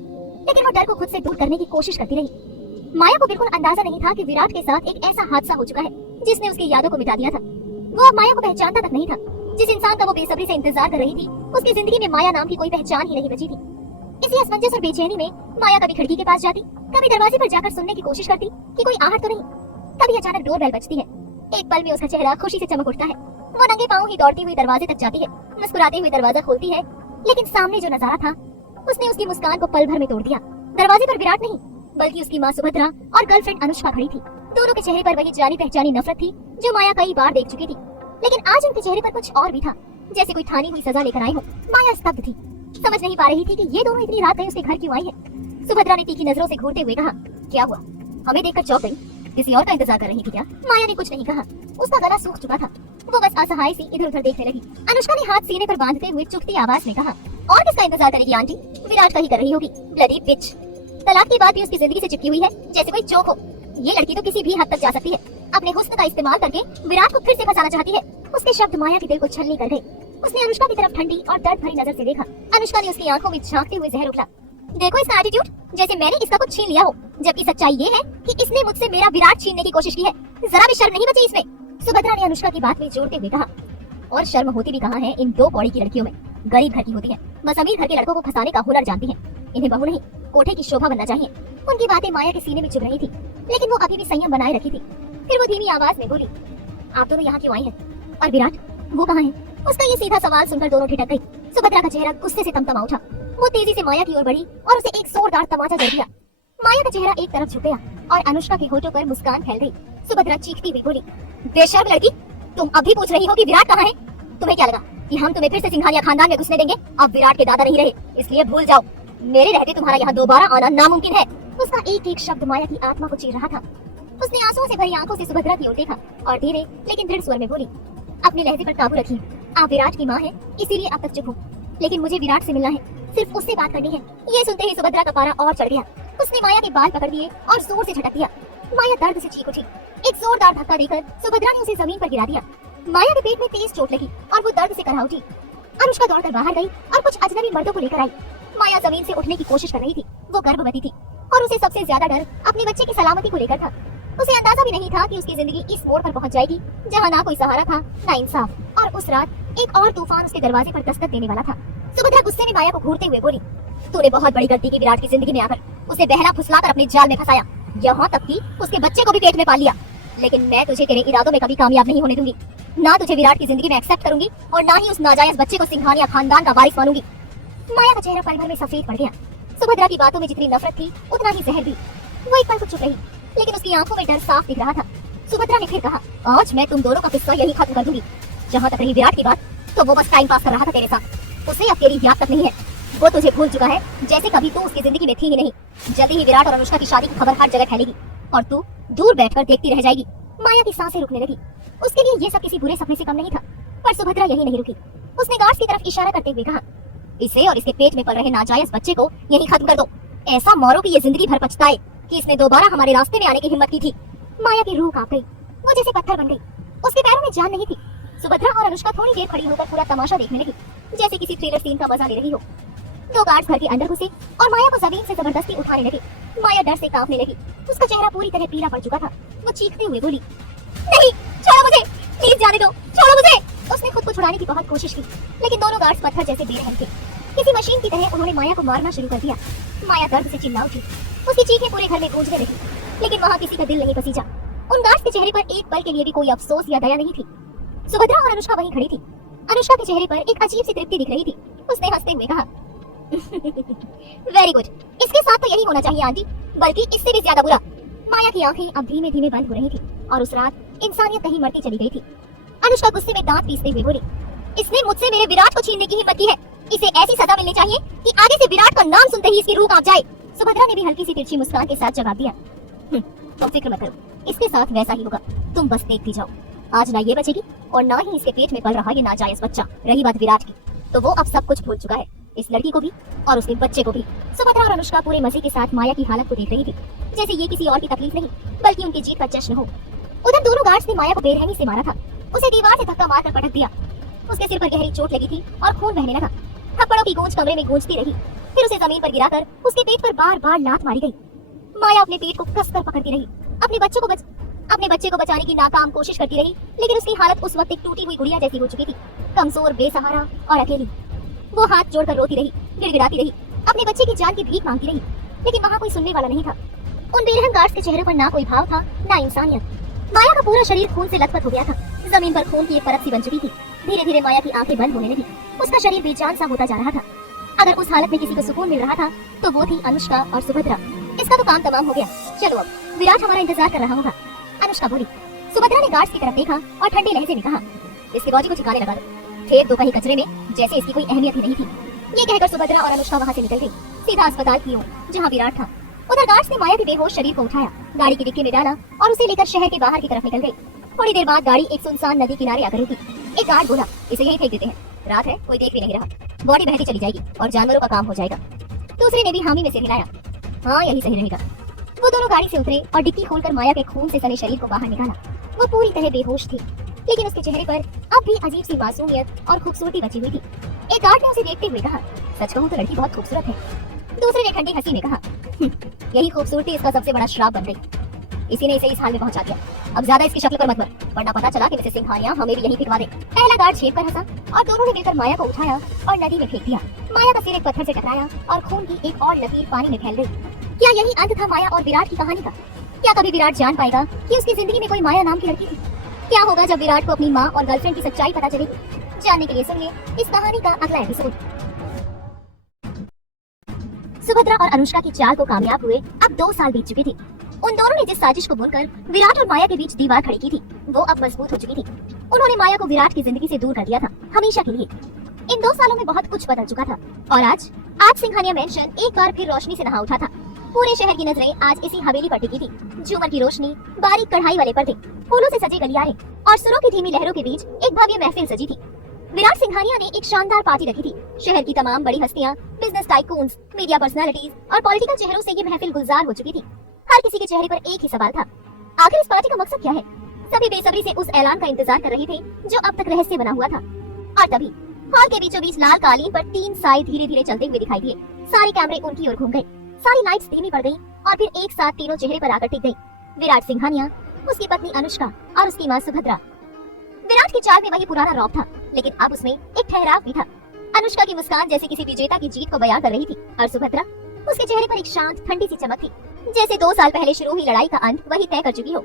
लेकिन वो डर को खुद से दूर करने की कोशिश करती रही। माया को बिल्कुल अंदाजा नहीं था कि विराट के साथ एक ऐसा हादसा हो चुका है जिसने उसकी यादों को मिटा दिया था। वो अब माया को पहचानता तक नहीं था। जिस इंसान का वो बेसब्री से इंतजार कर रही थी, उसकी जिंदगी में माया नाम की कोई पहचान ही नहीं बची थी। इसी असमंजस और बेचैनी में माया कभी खिड़की के पास जाती, कभी दरवाजे पर जाकर सुनने की कोशिश करती कि कोई आहट तो नहीं। कभी अचानक डोरबेल बजती है, एक पल में उसका चेहरा खुशी से चमक उठता है। वो नंगे पांव ही दौड़ती हुई दरवाजे तक जाती है, मुस्कुराते हुए दरवाजा खोलती है, लेकिन सामने जो नजारा था उसने उसकी मुस्कान को पल भर में तोड़ दिया। दरवाजे पर विराट नहीं, बल्कि उसकी माँ सुभद्रा और गर्लफ्रेंड अनुष्का खड़ी थी। दोनों के चेहरे पर वही जानी पहचानी नफरत थी जो माया कई बार देख चुकी थी, लेकिन आज उनके चेहरे पर कुछ और भी था, जैसे कोई ठानी हुई सजा लेकर आए हो। माया स्तब्ध थी, समझ नहीं पा रही थी कि ये दोनों इतनी रात गए उसके घर क्यों आई है। सुभद्रा ने तीखी नजरों से घूरते हुए कहा, क्या हुआ? हमें देखकर चौंक गई? किसी और का इंतजार कर रही थी क्या? माया ने कुछ नहीं कहा, उसका गला सूख चुका था। वो बस असहाय सी इधर उधर देखने लगी। अनुष्का ने हाथ सीने पर बांधते हुए चुभती आवाज में कहा, और किसका इंतजार करेगी आंटी? विराट का ही कर रही होगी, ब्लडी बिच। तलाक की बात भी उसकी जिंदगी से चिपकी हुई है जैसे कोई चौक हो। ये लड़की तो किसी भी हद तक जा सकती है, अपने हुस्न का इस्तेमाल करके विराट को फिर से फंसाना चाहती है। उसके शब्द माया के दिल को छलनी कर गए। उसने अनुष्का की तरफ ठंडी और दर्द भरी नजर से देखा। अनुष्का ने उसकी आंखों में झांकते हुए जहर उगला। देखो इसका एटीट्यूड, जैसे मैंने इसका कुछ छीन लिया हो, जबकि सच्चाई ये है कि इसने मुझसे मेरा विराट छीनने की कोशिश की है। जरा भी शर्म नहीं बची इसमें। सुभद्रा ने अनुष्का की बात में जोड़ते हुए कहा, और शर्म होती भी कहाँ है इन दो कौड़ी की लड़कियों में? गरीब घर की होती है, बस अमीर घर के लड़कों को फंसाने का हुनर जानती है। इन्हें बहू नहीं, कोठे की शोभा बनना चाहिए। उनकी बातें माया के सीने में चुभ रही थी, लेकिन वो अभी भी संयम बनाए रखी थी। फिर वो धीमी आवाज में बोली, आप दोनों यहाँ क्यों आई हैं? और विराट वो कहाँ है? उसका ये सीधा सवाल सुनकर दोनों ठिठक गई। सुभद्रा का चेहरा गुस्से से तमतमा उठा। वो तेजी से माया की ओर बढ़ी और उसे एक जोरदार तमाचा जड़ दिया। माया का चेहरा एक तरफ झुक गया और अनुष्का के होठों पर मुस्कान फैल गई। सुभद्रा चीखती हुई बोली, बेशर्म लड़की, तुम अभी पूछ रही हो कि विराट कहाँ है? तुम्हें क्या लगा कि हम तुम्हें फिर से सिंघानिया खानदान में घुसने देंगे? अब विराट के दादा नहीं रहे, इसलिए भूल जाओ। मेरे रहते तुम्हारा यहाँ दोबारा आना नामुमकिन है। उसका एक एक शब्द माया की आत्मा को चीर रहा था। उसने आंसुओं से भरी आंखों से सुभद्रा की ओर देखा और धीरे लेकिन दृढ़ स्वर में बोली, अपने लहजे पर काबू रखिए। आप विराट की माँ हैं, इसीलिए अब तक चुप हूँ, लेकिन मुझे विराट से मिलना है, सिर्फ उससे बात करनी है। ये सुनते ही सुभद्रा का पारा और चढ़ गया। उसने माया के बाल पकड़ दिए और जोर से झटक दिया। माया दर्द से चीख उठी। एक जोरदार धक्का देकर सुभद्रा ने उसे जमीन पर गिरा दिया। माया के पेट में तेज चोट लगी और वो दर्द से करहा उठी। अनुष्का दौड़कर बाहर गई और कुछ अजनबी मर्दों को लेकर आई। माया जमीन से उठने की कोशिश कर रही थी। वो गर्भवती थी और उसे सबसे ज्यादा डर अपने बच्चे की सलामती को लेकर था। उसे अंदाजा भी नहीं था कि उसकी जिंदगी इस मोड़ पर पहुंच जाएगी जहां ना कोई सहारा था ना इंसाफ, और उस रात एक और तूफान उसके दरवाजे पर दस्तक देने वाला था। सुभद्रा गुस्से में माया को घूरते हुए बोली, तूने बहुत बड़ी गलती की विराट की जिंदगी में आकर उसे बहला फुसलाकर अपने जाल में फंसाया, यहाँ तक कि उसके बच्चे को भी पेट में पाल लिया। लेकिन मैं तुझे तेरे इरादों में कभी कामयाब नहीं होने दूंगी। ना तुझे विराट की जिंदगी में एक्सेप्ट करूंगी और ना ही उस नाजायज बच्चे को सिंघानिया खानदान का वारिस मानूंगी। माया का चेहरा पल भर में सफेद पड़ गया। सुभद्रा की बातों में जितनी नफरत थी उतना ही जहर भी। वो एक पल को चुप रही, लेकिन उसकी आंखों में डर साफ दिख रहा था। सुभद्रा ने फिर कहा, आज मैं तुम दोनों का किस्सा यही खत्म कर दूंगी। जहाँ तक रही विराट की बात, तो वो बस टाइम पास कर रहा था तेरे साथ। उसे अब तेरी याद तक नहीं है। वो तुझे भूल चुका है, जैसे कभी तू उसकी जिंदगी में थी ही नहीं। जल्दी ही विराट और अनुष्का की शादी की खबर हर जगह फैलेगी और तू दूर बैठकर देखती रह जाएगी। माया की सांसें रुकने लगी। उसके लिए ये सब किसी बुरे सपने से कम नहीं था। पर सुभद्रा यही नहीं रुकी। उसने गार्ड्स की तरफ इशारा करते हुए कहा, इसे और इसके पेट में पल रहे नाजायज बच्चे को यही खत्म कर दो। ऐसा मारो कि ये जिंदगी भर पछताए कि इसने दोबारा हमारे रास्ते में आने की हिम्मत की थी। माया की रूह कांप गई। वो जैसे पत्थर बन गई। उसके पैरों में जान नहीं थी। सुभद्रा और अनुष्का थोड़ी देर खड़ी होकर पूरा तमाशा देखने लगी, जैसे किसी थ्रिलर सीन का मजा ले रही हो। दो गार्ड्स घर के अंदर घुसे और माया को जमीन से जबरदस्ती उठाने लगे। माया डर से कांपने लगी। उसका चेहरा पूरी तरह पीला पड़ चुका था। वो चीखते हुए बोली, नहीं, छोड़ो मुझे, प्लीज जाने दो, छोड़ो मुझे। उसने खुद को छुड़ाने की बहुत कोशिश की, लेकिन दोनों गार्ड्स पत्थर जैसे बेरहम थे। किसी मशीन की तरह उन्होंने माया को मारना शुरू कर दिया। माया दर्द से चिल्ला उठी, उसकी चीखें पूरे घर में गूंजने लगी, लेकिन वहाँ किसी का दिल नहीं पसीजा। उन गार्ड्स के चेहरे पर एक पल के लिए भी कोई अफसोस या दया नहीं थी। सुभद्रा और अनुष्का वहीं खड़ी थी। अनुष्का के चेहरे पर एक अजीब सी तृप्ति दिख रही थी। उसने हंसते हुए कहा, वेरी गुड, इसके साथ तो यही होना चाहिए आंटी, बल्कि इससे भी ज्यादा बुरा। माया की आंखें अब धीमे धीमे बंद हो रही थी और उस रात इंसानियत कहीं मरती चली गई थी। अनुष्का गुस्से में दांत पीसते हुए बोली, इसने मुझसे मेरे विराट को छीनने की हिम्मत की है। इसे ऐसी सजा मिलनी चाहिए कि आगे से विराट का नाम सुनते ही इसकी रूह कांप जाए। सुभद्रा ने भी हल्की सी तिरछी मुस्कान के साथ जवाब दिया, तुम फिक्र मत करो, इसके साथ वैसा ही होगा, तुम बस देखती जाओ। आज ना ये बचेगी और ना ही इसके पेट में पल रहा ये नाजायज बच्चा। रही बात विराट की, तो वो अब सब कुछ भूल चुका है, इस लड़की को भी और उसके बच्चे को भी। सुभद्रा और अनुष्का पूरे मजे के साथ माया की हालत को देख रही थी, जैसे ये किसी और की तकलीफ नहीं बल्कि उनकी जीत का जश्न हो। उधर दोनों गार्ड्स ने माया को बेरहमी से मारा था। उसे दीवार से धक्का मारकर पटक दिया। उसके सिर पर गहरी चोट लगी थी और खून बहने लगा। थप्पड़ों की गूंज कमरे में गूंजती रही। फिर उसे जमीन पर गिराकर उसके पेट पर बार बार लात मारी गई। माया अपने पेट को कसकर पकड़ती रही, अपने बच्चे को बचाने की नाकाम कोशिश करती रही, लेकिन उसकी हालत उस वक्त एक टूटी हुई गुड़िया जैसी हो चुकी थी, कमजोर, बेसहारा और अकेली। वो हाथ जोड़कर रोती रही, गिड़गिड़ाती रही, अपने बच्चे की जान की भीख मांगती रही, लेकिन वहाँ कोई सुनने वाला नहीं था। उन बेरहम गार्ड्स के चेहरे पर ना कोई भाव था, ना इंसानियत। माया का पूरा शरीर खून से लथपथ हो गया था। जमीन पर खून की एक परत सी बन चुकी थी। धीरे धीरे माया की आंखें बंद होने लगी। उसका शरीर बेजान सा होता जा रहा था। अगर उस हालत में किसी को सुकून मिल रहा था तो वो थी अनुष्का और सुभद्रा। इसका तो काम तमाम हो गया, चलो अब विराट हमारा इंतजार कर रहा होगा, अनुष्का बोली। सुभद्रा ने गार्ड्स की तरफ देखा और ठंडे लहजे में कहा, इसके बॉडी को ठिकाने लगा दो। खेत तो कहीं कचरे में, जैसे इसकी कोई अहमियत ही नहीं थी। ये कहकर सुभद्रा और अनुष्का वहाँ से निकल गई, सीधा अस्पताल की ओर जहाँ विराट था। उधर गार्ड्स ने माया के बेहोश शरीर को उठाया, गाड़ी की डिक्की में डाला और उसे लेकर शहर के बाहर की तरफ निकल गई। थोड़ी देर बाद गाड़ी एक सुनसान नदी किनारे आकर रुकी। एक गार्ड बोला, इसे यहीं फेंक देते हैं, रात है, कोई देख भी नहीं रहा, बॉडी बहती चली जाएगी और जानवरों का काम हो जाएगा। दूसरे ने भी हामी में सिर हिलाया, हाँ यही सही रहेगा। वो दोनों गाड़ी से उतरे और डिक्की खोलकर माया के खून से सने शरीर को बाहर निकाला। वो पूरी तरह बेहोश थी, लेकिन उसके चेहरे पर अब भी अजीब सी मासूमियत और खूबसूरती बची हुई थी। एक गार्ड ने उसे देखते हुए कहा, सच कहूँ तो लड़की बहुत खूबसूरत है। दूसरे ने ठंडी हंसी में कहा, यही खूबसूरती इसका सबसे बड़ा श्राप बन गई, इसी ने इसे इस हाल में पहुंचा दिया। अब ज्यादा इसकी शक्ल पर मत मर, वरना पता चला कि मिसेस सिंघानिया हमें भी यहीं फिरवा दे। पहला गार्ड छेड़ कर हंसा और दोनों ने मिलकर माया को उठाया और नदी में फेंक दिया। माया का सिर एक पत्थर से टकराया और खून की एक और लकीर पानी में फैल गई। क्या यही अंत था माया और विराट की कहानी का? क्या कभी विराट जान पाएगा कि उसकी जिंदगी में कोई माया नाम की लड़की थी? क्या होगा जब विराट को अपनी माँ और गर्लफ्रेंड की सच्चाई पता चलेगी? जानने के लिए सुनिए इस कहानी का अगला एपिसोड। सुभद्रा और अनुष्का की चाल को कामयाब हुए अब 2 साल बीत चुके थे। उन दोनों ने जिस साजिश को बुनकर विराट और माया के बीच दीवार खड़ी की थी, वो अब मजबूत हो चुकी थी। उन्होंने माया को विराट की जिंदगी से दूर कर दिया था, हमेशा के लिए। इन 2 सालों में बहुत कुछ बदल चुका था और आज सिंघानिया मैंशन एक बार फिर रोशनी से नहा उठा था। पूरे शहर की नजरें आज इसी हवेली पर टिकी थी। झूमर की रोशनी, बारीक कढ़ाई वाले पर्दे, फूलों से सजे गलियारे और सुरों की धीमी लहरों के बीच एक भव्य महफिल सजी थी। विराट सिंघानिया ने एक शानदार पार्टी रखी थी। शहर की तमाम बड़ी हस्तियां, बिजनेस टाइकून्स, मीडिया पर्सनालिटीज और पॉलिटिकल चेहरों से ये महफिल गुलजार हो चुकी थी। हर किसी के चेहरे पर एक ही सवाल था, आखिर इस पार्टी का मकसद क्या है? सभी बेसब्री से उस ऐलान का इंतजार कर रहे थे जो अब तक रहस्य बना हुआ था। और तभी हॉल के बीचों बीच लाल कालीन पर 3 साए धीरे धीरे चलते हुए दिखाई दिए। सारे कैमरे उनकी ओर घूम गए, सारी लाइट्स धीमी पड़ गई और फिर एक साथ तीनों चेहरे पर आकर टिक गई। विराट सिंघानिया, उसकी पत्नी अनुष्का और उसकी माँ सुभद्रा। विराट की चाल में वही पुराना रौब था, लेकिन अब उसमें एक ठहराव भी था। अनुष्का की मुस्कान जैसे किसी विजेता की जीत को बयां कर रही थी और सुभद्रा, उसके चेहरे पर एक शांत ठंडी सी चमक थी, जैसे 2 साल पहले शुरू हुई लड़ाई का अंत वही तय कर चुकी हो।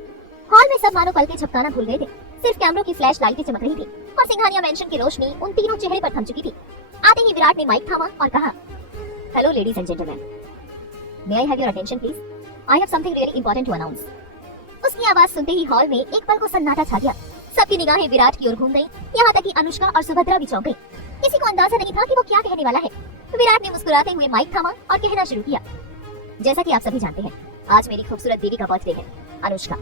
हॉल में सब मानो पलके झपकाना भूल गए थे, सिर्फ कैमरों की फ्लैश लाइटें चमक रही थी और सिंघानिया मैंशन की रोशनी उन तीनों चेहरे पर थम चुकी थी। आते ही विराट ने माइक थामा और कहा, hello ladies and gentleman, may I have your attention please, I have something really important to announce. उसकी आवाज सुनते ही हॉल में एक पल को सन्नाटा छा गया। सबकी निगाहें विराट की ओर घूम गई, यहाँ तक कि अनुष्का और सुभद्रा भी चौंक गई। किसी को अंदाजा नहीं था कि वो क्या कहने वाला है। विराट ने मुस्कुराते हुए माइक थामा और कहना शुरू किया, जैसा कि आप सभी जानते हैं, आज मेरी खूबसूरत देवी का बर्थडे है। अनुष्का,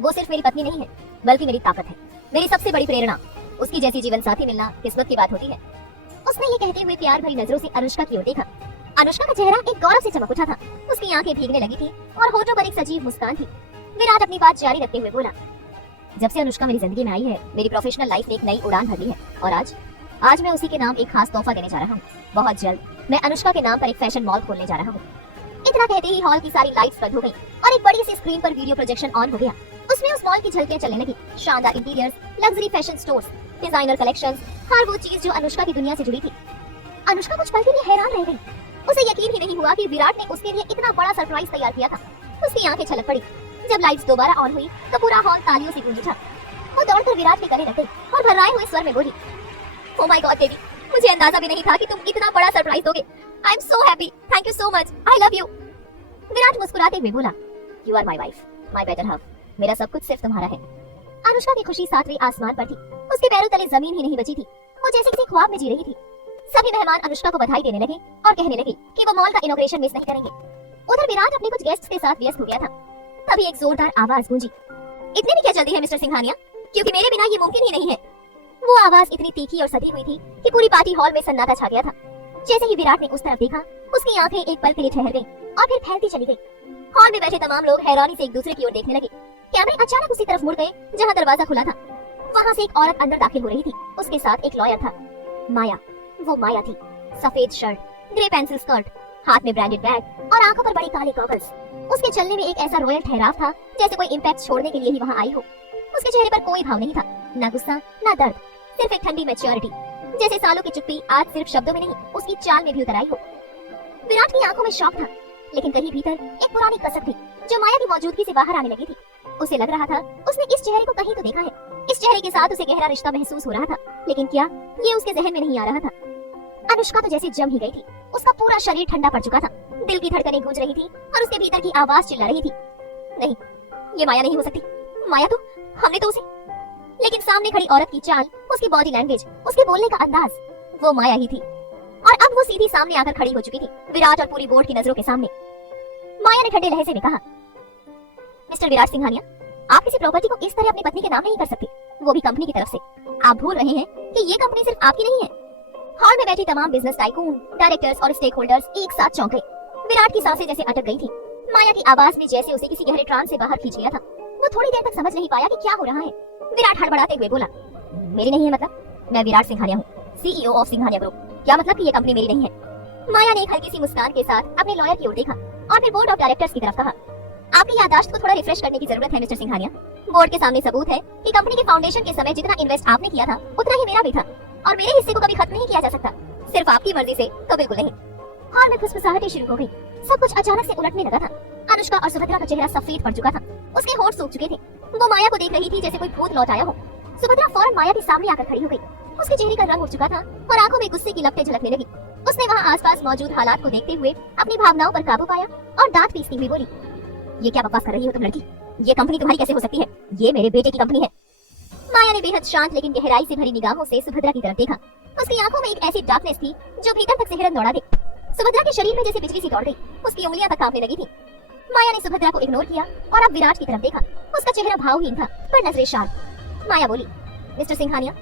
वो सिर्फ मेरी पत्नी नहीं है, बल्कि मेरी ताकत है, मेरी सबसे बड़ी प्रेरणा। उसकी जैसी जीवन साथी मिलना किस्मत की बात होती है। उसने ये कहते हुए प्यार भरी नजरों से अनुष्का की ओर देखा। अनुष्का का चेहरा एक गौरव से चमक उठा था, उसकी आंखें भीगने लगी थी और होठों पर एक सजीव मुस्कान थी। विराट अपनी बात जारी रखते हुए बोला, जब से अनुष्का मेरी जिंदगी में आई है, मेरी प्रोफेशनल लाइफ ने एक नई उड़ान भरी है और आज मैं उसी के नाम एक खास तोहफा देने जा रहा हूँ। बहुत जल्द मैं अनुष्का के नाम पर एक फैशन मॉल खोलने जा रहा हूँ। इतना कहते ही हॉल की सारी लाइट्स बंद हो गई और एक बड़ी सी स्क्रीन पर वीडियो प्रोजेक्शन ऑन हो गया। उसमें उस मॉल की झलकियां चलने लगी, शानदार interiors, luxury fashion stores, designer collections, हर वो चीज जो अनुष्का की दुनिया से जुड़ी थी। अनुष्का कुछ पल के लिए हैरान रह गई। उसे यकीन ही नहीं हुआ कि विराट ने उसके लिए इतना बड़ा सरप्राइज तैयार किया था। उसकी आंखें छलक पड़ी। जब लाइट्स दोबारा ऑन हुई तो पूरा हॉल तालियों से गूंज उठा। वो दौड़कर विराट के गले लग गई और भर्राए हुए स्वर में बोली, ओह माय गॉड बेबी, मुझे अंदाजा भी नहीं था कि तुम इतना बड़ा सरप्राइज दोगे। I am so happy, thank you so much, I love you. Virat मुस्कुराते हुए बोला, you are my wife, my better half, मेरा सब कुछ सिर्फ तुम्हारा है। अनुष्का की खुशी सातवें आसमान पर थी। उसके पैरों तले जमीन ही नहीं बची थी। वो जैसे किसी ख्वाब में जी रही थी। सभी मेहमान अनुष्का को बधाई देने लगे और कहने लगे कि वो मॉल का इनॉग्रेशन मिस नहीं करेंगे। उधर विराट अपने कुछ गेस्ट्स के साथ व्यस्त हो गया था। तभी एक जोरदार आवाज गूंजी, इतनी भी क्या जल्दी है मिस्टर सिंघानिया, क्योंकि मेरे बिना ये मुमकिन ही नहीं है। वो आवाज इतनी तीखी और सधी हुई थी कि पूरी पार्टी हॉल में सन्नाटा छा गया था। जैसे ही विराट ने उस तरफ देखा, उसकी आंखें एक पल के लिए ठहर गईं और फिर फैलती चली गईं। हॉल में बैठे तमाम लोग हैरानी से एक दूसरे की ओर देखने लगे। कैमरे अचानक उसी तरफ मुड़ गए जहां दरवाजा खुला था। वहां से एक औरत अंदर दाखिल हो रही थी। उसके साथ एक लॉयर था। माया, वो माया थी। सफेद शर्ट, ग्रे पेंसिल स्कर्ट, हाथ में ब्रांडेड बैग और आंखों पर बड़ी काले गॉगल्स। उसके चलने में एक ऐसा रॉयल ठहराव था जैसे कोई इम्पैक्ट छोड़ने के लिए ही वहां आई हो। उसके चेहरे पर कोई भाव नहीं था, ना गुस्सा ना दर्द, सिर्फ एक ठंडी मैच्योरिटी, जैसे सालों की चुप्पी आज सिर्फ शब्दों में नहीं, उसकी चाल में भी उतर आई हो। विराट की आंखों में शौक था, लेकिन कहीं भीतर एक पुरानी कसक थी जो माया की मौजूदगी से बाहर आने लगी थी। उसे लग रहा था उसने इस चेहरे को कहीं तो देखा है। इस चेहरे के साथ उसे गहरा रिश्ता महसूस हो रहा था, लेकिन क्या ये उसके जहन में नहीं आ रहा था। अनुष्का तो जैसे जम ही गई थी। उसका पूरा शरीर ठंडा पड़ चुका था। दिल की धड़कनें गूंज रही थी और उसके भीतर की आवाज चिल्ला रही थी, नहीं, ये माया नहीं हो सकती। माया तो हमने तो उसे। लेकिन सामने खड़ी औरत की चाल, उसकी बॉडी लैंग्वेज, उसके बोलने का अंदाज, वो माया ही थी। और अब वो सीधी सामने आकर खड़ी हो चुकी थी, विराट और पूरी बोर्ड की नजरों के सामने। माया ने ठंडे लहजे में कहा, मिस्टर विराट सिंघानिया, आप किसी प्रॉपर्टी को इस तरह अपनी पत्नी के नाम नहीं कर सकते, वो भी कंपनी की तरफ से। आप भूल रहे हैं कि ये कंपनी सिर्फ आपकी नहीं है। हॉल में बैठे तमाम बिजनेस टाइकून, डायरेक्टर्स और स्टेक होल्डर्स एक साथ चौंक गए। विराट की सांसें जैसे अटक गई थी। माया की आवाज ने जैसे उसे किसी गहरे ट्रांस से बाहर खींच लिया था। वो थोड़ी देर तक समझ नहीं पाया कि क्या हो रहा है। विराट हड़बड़ाते हुए बोला, मेरी नहीं है मतलब? मैं विराट सिंघानिया हूँ, CEO ऑफ सिंघानिया ग्रुप। क्या मतलब कि ये कंपनी मेरी नहीं है? माया ने एक हल्की सी मुस्कान के साथ अपने लॉयर की ओर देखा और फिर बोर्ड ऑफ डायरेक्टर्स की तरफ कहा, आपकी याददाश्त को थोड़ा रिफ्रेश करने की जरूरत है मिस्टर सिंघानिया। बोर्ड के सामने सबूत है कि कंपनी के फाउंडेशन के समय जितना इन्वेस्ट आपने किया था उतना ही मेरा भी था, और मेरे हिस्से को कभी खत्म नहीं किया जा सकता, सिर्फ आपकी मर्जी से तो बिल्कुल नहीं। हॉल में फुसफुसाहटें शुरू हो गई। सब कुछ अचानक से उलटने लगा था। अनुष्का और सुभद्रा का चेहरा सफेद पड़ चुका था। उसके होंठ सूख चुके थे। वो माया को देख रही थी जैसे कोई भूत लौट आया हो। सुभद्रा फौरन माया के सामने आकर खड़ी हो गई। उसके चेहरे का रंग उड़ चुका था और आंखों में गुस्से की लपटें झलकने लगी। उसने वहाँ आसपास मौजूद हालात को देखते हुए अपनी भावनाओं पर काबू पाया और दांत पीसती हुई बोली, ये क्या बकवास कर रही हो तुम लड़की? ये कंपनी तुम्हारी कैसे हो सकती है? ये मेरे बेटे की कंपनी है। माया ने बेहद शांत लेकिन गहराई से भरी निगाहों से सुभद्रा की तरफ देखा। उसकी आंखों में एक ऐसी डार्कनेस थी जो भीतर तक सिहरन दौड़ा दे। सुभद्रा के शरीर में जैसे बिजली सी दौड़ गई। उसकी उंगलियां तक कांपने लगी थी। माया ने सुभद्रा को इग्नोर किया और अब विराट की तरफ देखा। उसका चेहरा भावहीन था पर नजरें शार्प। माया बोली, मिस्टर सिंघानिया,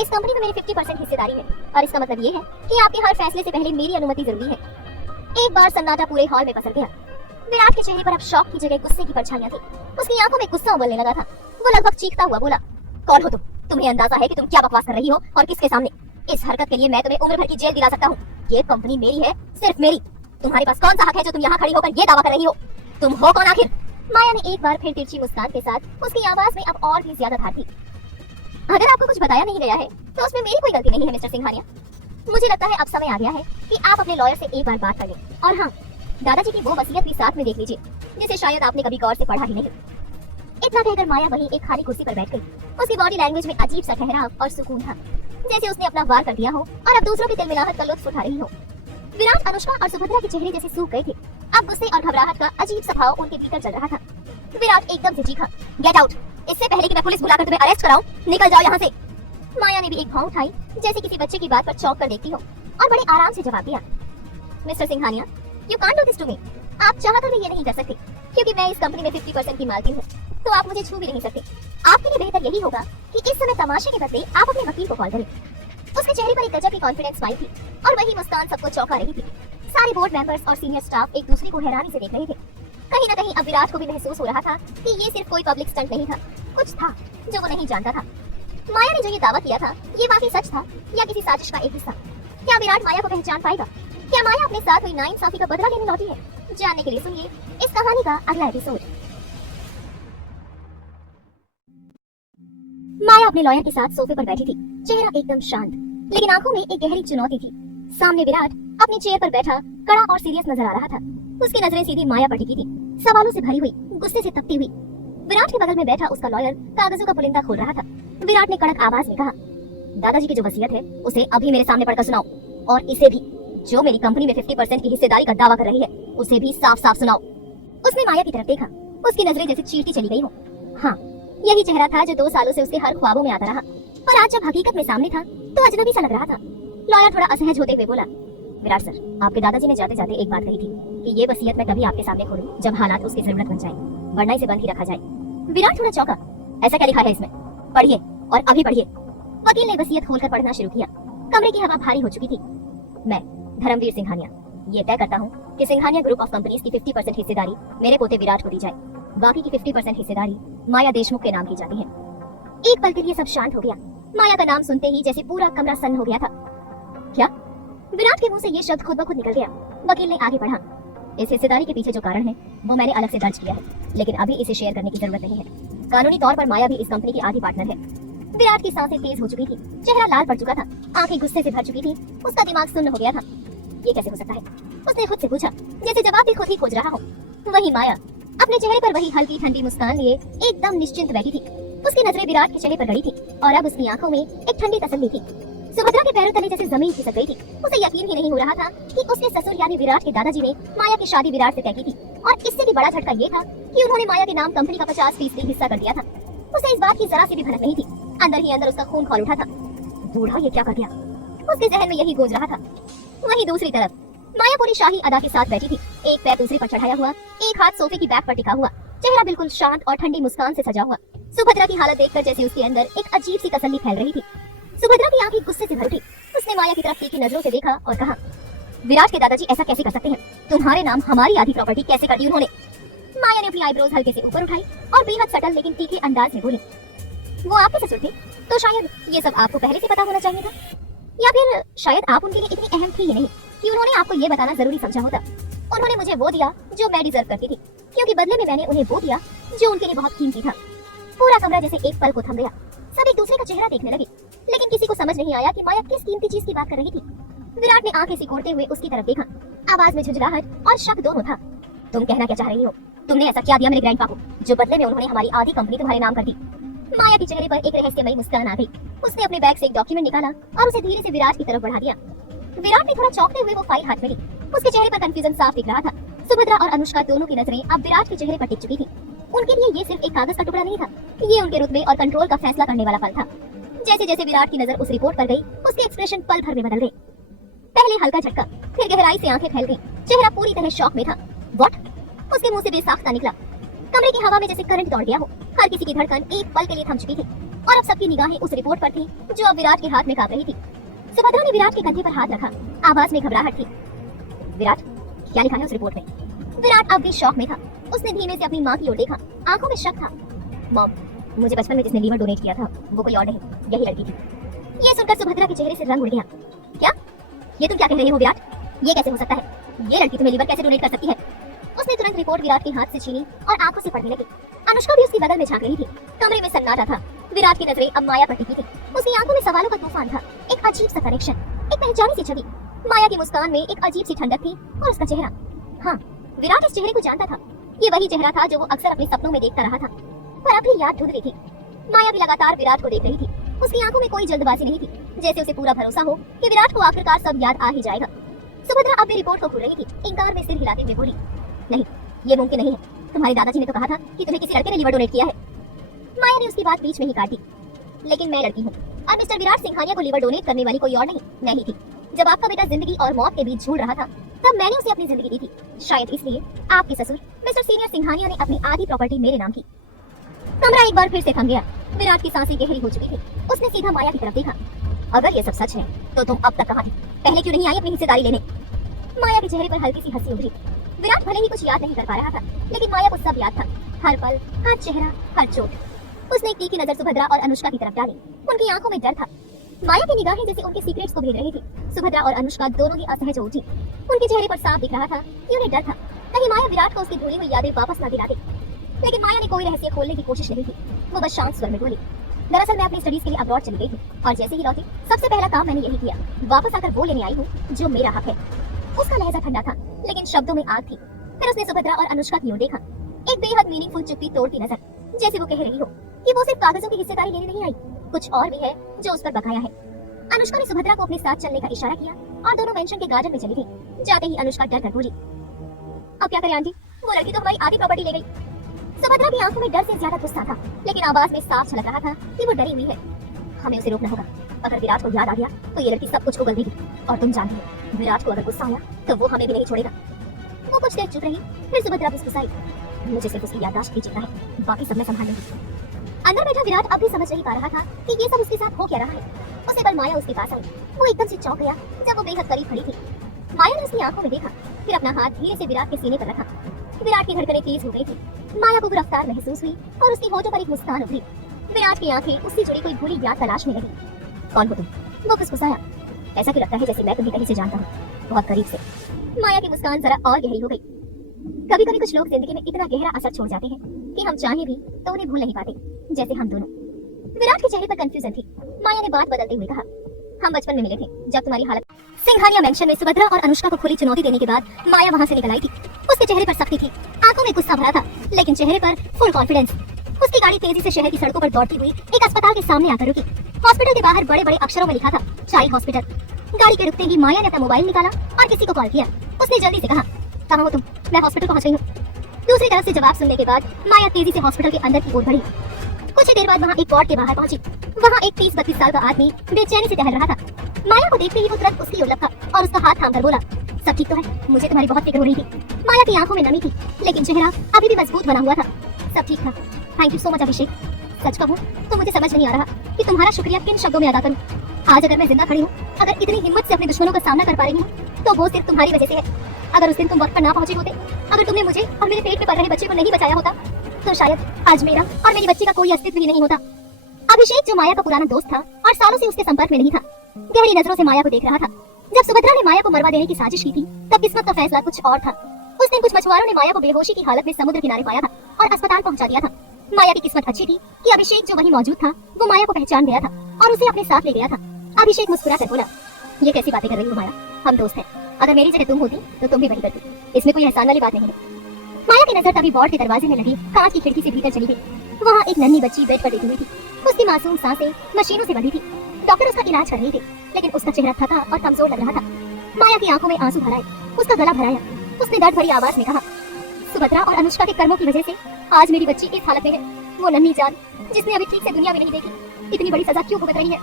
इस कंपनी में मेरी 50% हिस्सेदारी है और इसका मतलब ये है कि आपके हर फैसले से पहले मेरी अनुमति जरूरी है। एक बार सन्नाटा पूरे हॉल में पसर गया। विराट के चेहरे पर अब शौक की जगह गुस्से की परछाइयां थी। उसकी आंखों में गुस्सा उबलने लगा था। वो लगभग चीखता हुआ बोला, कौन हो तुम? तुम्हें अंदाजा है कि तुम क्या बकवास कर रही हो और किसके सामने? इस हरकत के लिए मैं तुम्हें उम्र भर की जेल दिला सकता हूँ। ये कंपनी मेरी है, सिर्फ मेरी। तुम्हारे पास कौन सा हक है जो तुम यहाँ खड़ी होकर ये दावा कर रही हो? तुम हो कौन आखिर? माया ने एक बार फिर तिरछी मुस्कान के साथ उसकी आवाज में अब और भी ज्यादा धार थी। अगर आपको कुछ बताया नहीं गया है तो उसमें मेरी कोई गलती नहीं है मिस्टर सिंघानिया। मुझे लगता है अब समय आ गया है कि आप अपने लॉयर से एक बार बात कर लें। और हाँ, दादाजी की वो वसीयत भी साथ में देख लीजिए जिसे शायद आपने कभी गौर से पढ़ा ही नहीं। इतना कहकर माया वहीं एक खाली कुर्सी पर बैठ गई। उसकी बॉडी लैंग्वेज में अजीब सा ठहराव और सुकून था, जैसे उसने अपना वार कर दिया हो और अब दूसरों की तिलमिलाहट का लुत्फ उठा रही हो। विराट, अनुष्का और सुभद्रा के चेहरे जैसे सूख गए थे। अब गुस्से और घबराहट का अजीब सा भाव उनके भीतर चल रहा था। विराट एकदम से चीखा, गेट आउट! इससे पहले कि मैं पुलिस बुलाकर तुम्हें अरेस्ट कराऊं, निकल जाओ यहाँ से। माया ने भी एक भौं उठाई जैसे किसी बच्चे की बात पर चौंक कर देखती हो और बड़े आराम से जवाब दिया, mister Singhania, you can't do this to me. आप चाहकर भी ये नहीं कर सकते क्योंकि मैं इस कंपनी में 50% की मालकिन हूँ, तो आप मुझे छू भी नहीं सकते। आपके लिए बेहतर यही होगा कि इस समय तमाशे के बदले आप अपने वकील को कॉल करें। उसके चेहरे पर एक गजब की कॉन्फिडेंस स्माइल थी और वही मुस्कान सबको चौंका रही थी। सारे बोर्ड मेंबर्स और सीनियर स्टाफ एक दूसरे को हैरानी से देख रहे थे। कहीं न कहीं अब विराट को भी महसूस हो रहा था कि ये सिर्फ कोई पब्लिक स्टंट नहीं था, कुछ था जो वो नहीं जानता था। माया ने जो ये दावा किया था, ये वाकई सच था या किसी साजिश का एक हिस्सा? क्या विराट माया को पहचान पाएगा? क्या माया अपने साथ हुई नाइंसाफी का बदला लेने लौटी है? जानने के लिए सुनिए इस कहानी का अगला एपिसोड। माया अपने लॉयर के साथ सोफे पर बैठी थी, चेहरा एकदम शांत, लेकिन आंखों में एक गहरी चुनौती थी। सामने विराट अपनी चेयर पर बैठा कड़ा और सीरियस नजर आ रहा था। उसकी नजरें सीधी माया पर टिकी थी, सवालों से भरी हुई, गुस्से से तपती हुई। विराट के बगल में बैठा उसका लॉयर कागजों का पुलिंदा खोल रहा था। विराट ने कड़क आवाज में कहा, दादाजी की जो वसीयत है उसे अभी मेरे सामने पढ़कर सुनाओ, और इसे भी, जो मेरी कंपनी में 50% की हिस्सेदारी का दावा कर रही है, उसे भी साफ साफ सुनाओ। उसने माया की तरफ देखा, उसकी नजरें जैसे चीरती चली गई हो। हाँ, यही चेहरा था जो 2 सालों से उसके हर ख्वाबों में आता रहा, पर आज जब हकीकत में सामने था तो अजनबी सा लग रहा था। लॉयर थोड़ा असहज होते हुए बोला, विराट सर, आपके दादाजी ने जाते जाते एक बात कही थी कि ये वसीयत मैं तभी आपके सामने खोलूं जब हालात उसकी जरूरत बन जाए, वरना इसे बंद ही रखा जाए। विराट थोड़ा चौंका, ऐसा क्या लिखा है इसमें? पढ़िए, और अभी पढ़िए। वकील ने वसीयत खोलकर पढ़ना शुरू किया। कमरे की हवा भारी हो चुकी थी। मैं, धर्मवीर सिंघानिया, ये तय करता हूँ कि सिंघानिया ग्रुप ऑफ कंपनीज की 50% हिस्सेदारी मेरे पोते विराट को दी जाए। बाकी की 50% हिस्सेदारी माया देशमुख के नाम की जाती है। एक पल के लिए सब शांत हो गया। माया का नाम सुनते ही जैसे पूरा कमरा सन्न हो गया था। क्या? विराट के मुंह से ये शब्द खुद ब खुद निकल गया। वकील ने आगे बढ़ा, इस हिस्सेदारी के पीछे जो कारण है वो मैंने अलग से दर्ज किया है, लेकिन अभी इसे शेयर करने की जरूरत नहीं है। कानूनी तौर पर माया भी इस कंपनी की आधी पार्टनर है। विराट की सांसें तेज हो चुकी थी, चेहरा लाल पड़ चुका था, आंखें गुस्से से भर चुकी थी, उसका दिमाग सुन्न हो गया था। ये कैसे हो सकता है? उसने खुद से पूछा, जैसे जवाब भी खुद ही खोज रहा हो। वही माया अपने चेहरे पर वही हल्की ठंडी मुस्कान लिए एकदम निश्चिंत बैठी थी। उसकी नजरें विराट के चेहरे पर गड़ी थी और अब उसकी आंखों में एक ठंडी तसल्ली थी। सुभद्रा के पैरों तले जैसे जमीन खिसक गई थी। उसे यकीन ही नहीं हो रहा था कि उसके ससुर यानी विराट के दादाजी ने माया की शादी विराट से तय की थी, और इससे भी बड़ा झटका ये था कि उन्होंने माया के नाम कंपनी का 50% हिस्सा कर दिया था। उसे इस बात की जरा सी भी भनक नहीं थी। अंदर ही अंदर उसका खून खौल उठा था। बूढ़ा ये क्या कर दिया? उसके जहन में यही गूंज रहा था। वहीं दूसरी तरफ माया पूरी शाही अदा के साथ बैठी थी, एक पैर दूसरे पर चढ़ाया हुआ, एक हाथ सोफे की बैक पर टिका हुआ, चेहरा बिल्कुल शांत और ठंडी मुस्कान से सजा हुआ। सुभद्रा की हालत देखकर जैसे उसके अंदर एक अजीब सी तसल्ली फैल रही थी। सुभद्रा की आंखें गुस्से से भर उठी। उसने माया की तरफ तीखी नजरों से देखा और कहा, विराट के दादाजी ऐसा कैसे कर सकते हैं? तुम्हारे नाम हमारी आधी प्रॉपर्टी कैसे कर दी उन्होंने? माया ने अपनी आईब्रोज हल्के से ऊपर उठाई और बेहद सटल लेकिन तीखे अंदाज में बोली, वो आपके ससुर थे तो शायद ये सब आपको पहले से पता होना चाहिए था, या फिर शायद आप उनके लिए इतनी अहम थी ही नहीं कि उन्होंने आपको ये बताना जरूरी समझा होता। उन्होंने मुझे वो दिया जो मैं डिजर्व करती थी, क्योंकि बदले में मैंने उन्हें वो दिया जो उनके लिए बहुत कीमती था। पूरा कमरा जैसे एक पल को थम गया। सब एक दूसरे का चेहरा देखने लगे, लेकिन किसी को समझ नहीं आया कि माया किस कीमती चीज की बात कर रही थी। विराट ने आंखें सिकोड़ते हुए उसकी तरफ देखा। आवाज में झुंझलाहट और शक दोनों था। तुम कहना क्या चाह रही हो? तुमने ऐसा क्या दिया मेरे ग्रैंडपा को जो बदले में उन्होंने हमारी आधी कंपनी तुम्हारे नाम कर दी? माया के चेहरे पर एक रहस्यमयी मुस्कान आ गई। उसने अपने बैग से एक डॉक्यूमेंट निकाला और उसे धीरे से विराट की तरफ बढ़ा दिया। विराट ने थोड़ा चौंकते हुए वो फाइल हाथ में ली। उसके चेहरे पर कंफ्यूजन साफ दिख रहा था। सुभद्रा और अनुष्का दोनों की नजरें अब विराट के चेहरे पर टिक चुकी थी। उनके लिए ये सिर्फ एक कागज का टुकड़ा नहीं था, ये उनके रुतबे और कंट्रोल का फैसला करने वाला पल था। जैसे जैसे विराट की नजर उस रिपोर्ट पर गई, उसके एक्सप्रेशन पल भर में बदल गए। पहले हल्का झटका, फिर गहराई से आंखें फैल गईं। चेहरा पूरी तरह शॉक में था। व्हाट? उसके मुंह से बेसाख्ता निकला। कमरे की हवा में जैसे करंट दौड़ गया हो। हर किसी की धड़कन एक पल के लिए थम चुकी थी और अब सबकी निगाहें उस रिपोर्ट पर थी जो अब विराट के हाथ में कांप रही थी। सुभद्रा ने विराट के कंधे पर हाथ रखा। आवाज में घबराहट थी। विराट, क्या लिखा है उस रिपोर्ट में? विराट अब भी शॉक में था। उसने धीमे से अपनी माँ की ओर देखा। आंखों में शक था। मॉम, मुझे बचपन में जिसने लीवर डोनेट किया था वो कोई और नहीं, यही लड़की थी। ये सुनकर सुभद्रा के चेहरे से रंग उड़ गया। क्या? ये तुम क्या कह रही हो विराट? ये कैसे हो सकता है? ये लड़की तुम्हें लीवर कैसे डोनेट कर सकती है? उसने तुरंत रिपोर्ट विराट के हाथ से छीनी और आंखों से पढ़ने लगी। अनुष्का भी उसकी बगल में झांक रही थी। कमरे में सन्नाटा था। विराट की नजरें अब माया पर टिकी थी। उसकी आंखों में सवालों का तूफान था। एक अजीब सा कनेक्शन, एक पहचानी सी छवि। माया की मुस्कान में एक अजीब सी ठंडक थी और उसका चेहरा। हाँ, विराट इस चेहरे को जानता था। ये वही चेहरा था जो वो अक्सर अपने सपनों में देखता रहा था, पर अभी याद धुंधली थी। माया भी लगातार विराट को देख रही थी। उसकी आंखों में कोई जल्दबाजी नहीं थी, जैसे उसे पूरा भरोसा हो कि विराट को आखिरकार सब याद आ ही जाएगा। सुभद्रा अब भी रिपोर्ट को खोल रही थी। इंकार में सिर हिलाते हुए बोली, नहीं, ये मुमकिन नहीं है। तुम्हारे दादाजी ने तो कहा था कि तुम्हें किसी लड़के ने लीवर डोनेट किया है। माया ने उसकी बात बीच में ही काट दी। लेकिन मैं लड़की हूँ और मिस्टर विराट सिंघानिया को लीवर डोनेट करने वाली कोई और नहीं, मैं ही थी। जब आपका बेटा जिंदगी और मौत के बीच झूल रहा था, तब मैंने उसे अपनी जिंदगी दी थी। शायद इसलिए आपके ससुर मिस्टर सीनियर सिंघानिया ने अपनी आधी प्रॉपर्टी मेरे नाम की। कमरा एक बार फिर से थम गया। विराट की सांसें गहरी हो चुकी थी। उसने सीधा माया की तरफ देखा। अगर ये सब सच है तो तुम अब तक कहाँ थी? पहले क्यों नहीं आई अपनी हिस्सेदारी लेने? माया के चेहरे पर हल्की सी हंसी उभरी। विराट भले ही कुछ याद नहीं कर पा रहा था, लेकिन माया को सब याद था। हर पल, हर चेहरा, हर चोट। उसने एक तीखी नजर सुभद्रा और अनुष्का की तरफ डाली। उनकी आंखों में डर था। माया की निगाहें जैसे उनके सीक्रेट्स को भेद रही थी। सुभद्रा और अनुष्का दोनों ही असहज हो उठी। उनके चेहरे पर साफ दिख रहा था कि उन्हें डर था कहीं माया विराट को उसकी भूली हुई यादें वापस ना दिला दे। लेकिन माया ने कोई रहस्य खोलने की कोशिश नहीं की। वो बस शांत स्वर में बोली, दरअसल मैं अपनी स्टडीज के लिए अब्रॉड चली गई थी और जैसे ही लौटी सबसे पहला काम मैंने यही किया, वापस आकर वो लेने आई हूँ जो मेरा हक है। उसका लहजा ठंडा था लेकिन शब्दों में आग थी। फिर उसने सुभद्रा और अनुष्का की ओर देखा, एक बेहद मीनिंगफुल चुप्पी तोड़ती नजर, जैसे वो कह रही हो कि वो सिर्फ कागजों की हिस्सेदारी लेने नहीं आई, कुछ और भी है जो उस पर बकाया है। अनुष्का ने सुभद्रा को अपने साथ चलने का इशारा किया और दोनों मेंशन के गार्डन में चली गई। जाते ही अनुष्का डर कर बोली, अब क्या करें आंटी, वो लड़की तो हमारी आधी प्रॉपर्टी ले गई। सुभद्रा की आंखों में डर से ज्यादा गुस्सा था, लेकिन आवाज में साफ झलक रहा था कि वो डरी हुई है। हमें उसे रोकना होगा, अगर विराट को याद आ गया तो ये लड़की सब कुछ उगल देगी, और तुम जानती हो विराट को अगर गुस्सा आया तो वो हमें भी नहीं छोड़ेगा। वो कुछ देर चुप रही, फिर सुभद्रा फुसफुसाई, मुझे सिर्फ उसकी याददाश्त की चिंता है, बाकी सब मैं संभाल लूंगी। अंदर बैठा विराट अब भी समझ नहीं पा रहा था कि ये सब उसके साथ हो क्या रहा है। उसे पल माया उसके पास आई, वो एकदम से चौंक गया जब वो बेहद करीब खड़ी थी। माया ने उसकी आंखों में देखा, फिर अपना हाथ धीरे से विराट के सीने पर रखा। विराट की धड़कनें तेज हो गई थी, माया को रफ्तार महसूस हुई और उसकी होठों पर एक मुस्कान उभरी। विराट की आंखें उससे जुड़ी कोई भूली याद तलाशने लगी। कौन हो तुम? वो फुसफुसाया, ऐसा क्यों लगता है जैसे मैं तुम्हें कहीं से जानता हूँ, बहुत करीब से। माया की मुस्कान जरा और गहरी हो गई। कभी कभी कुछ लोग जिंदगी में इतना गहरा असर छोड़ जाते हैं कि हम चाहे भी तो उन्हें भूल नहीं पाते, जैसे हम दोनों। विराट के चेहरे पर कंफ्यूजन थी। माया ने बात बदलते हुए कहा, हम बचपन में मिले थे जब तुम्हारी हालत। सिंघानिया मेंशन में सुभद्रा और अनुष्का को खुली चुनौती देने के बाद माया वहां से निकल आई थी। उसके चेहरे पर सख्ती थी, आंखों में गुस्सा भरा था, लेकिन चेहरे पर फुल कॉन्फिडेंस। उसकी गाड़ी तेजी से शहर की सड़कों पर दौड़ती हुई एक अस्पताल के सामने आकर रुकी। हॉस्पिटल के बाहर बड़े बड़े अक्षरों में लिखा था, चाइल्ड हॉस्पिटल। गाड़ी के रुकते ही माया ने अपना मोबाइल निकाला और किसी को कॉल किया। उसने जल्दी से कहा, कहाँ हो तुम? मैं हॉस्पिटल पहुंच गई हूँ। दूसरी तरफ से जवाब सुनने के बाद माया तेजी से हॉस्पिटल के अंदर की ओर बढ़ी। कुछ ही देर बाद वहाँ एक वार्ड के बाहर पहुंची। वहाँ एक 30-32 साल का आदमी बेचैनी से टहल रहा था। माया को देखते ही वो तुरंत उसकी ओर लपका और उसका हाथ थामकर बोला, सब ठीक तो है? मुझे तुम्हारी बहुत फिक्र हो रही थी। माया की आंखों में नमी थी, लेकिन चेहरा अभी भी मजबूत बना हुआ था। सब ठीक था, थैंक यू सो मच अभिषेक। सच कहूँ तो मुझे समझ नहीं आ रहा कि तुम्हारा शुक्रिया किन शब्दों में अदा करूँ। आज अगर मैं जिंदा खड़ी हूँ, अगर इतनी हिम्मत से अपने दुश्मनों का सामना कर पा रही हूँ, तो वो सिर्फ तुम्हारी वजह से है। अगर उस दिन तुम वक्त पर ना पहुंचे होते, अगर तुमने मुझे और मेरे पेट में पल रहे बच्चे को नहीं बचाया होता, तो शायद आज मेरा और मेरी बच्ची का कोई अस्तित्व ही नहीं होता। अभिषेक, जो माया का पुराना दोस्त था और सालों से उसके संपर्क में नहीं था, गहरी नजरों से माया को देख रहा था। जब सुभद्रा ने माया को मरवा देने की साजिश की थी, तब किस्मत का फैसला कुछ और था। उस दिन कुछ मछुआरों ने माया को बेहोशी की हालत में समुद्र किनारे पाया था और अस्पताल पहुंचा दिया था। माया की किस्मत अच्छी थी कि अभिषेक, जो वहीं मौजूद था, वो माया को पहचान गया था और उसे अपने साथ ले गया था। अभिषेक मुस्कुरा कर बोला, ये कैसी बातें कर रही हो माया, हम दोस्त हैं। अगर मेरी जगह तुम होती तो तुम भी वही करती, इसमें कोई एहसान वाली बात नहीं है। माया की नजर तभी वार्ड के दरवाजे में लगी कांच की खिड़की से भीतर चली गई। वहाँ एक नन्ही बच्ची बेड पर लेटी हुई थी। उसकी मासूम सांसें मशीनों से बंधी थी। डॉक्टर उसका इलाज कर रहे थे, लेकिन उसका चेहरा थका और कमजोर लग रहा था। माया की आंखों में आंसू भर आए, उसका गला भराया। उसने दर्द भरी आवाज में कहा, सुभद्रा और अनुष्का के कर्मों की वजह से आज मेरी बच्ची इस हालत में है। वो नन्ही जान, जिसने अभी ठीक से दुनिया में नहीं देखी, इतनी बड़ी सजा क्यों भुगत रही है?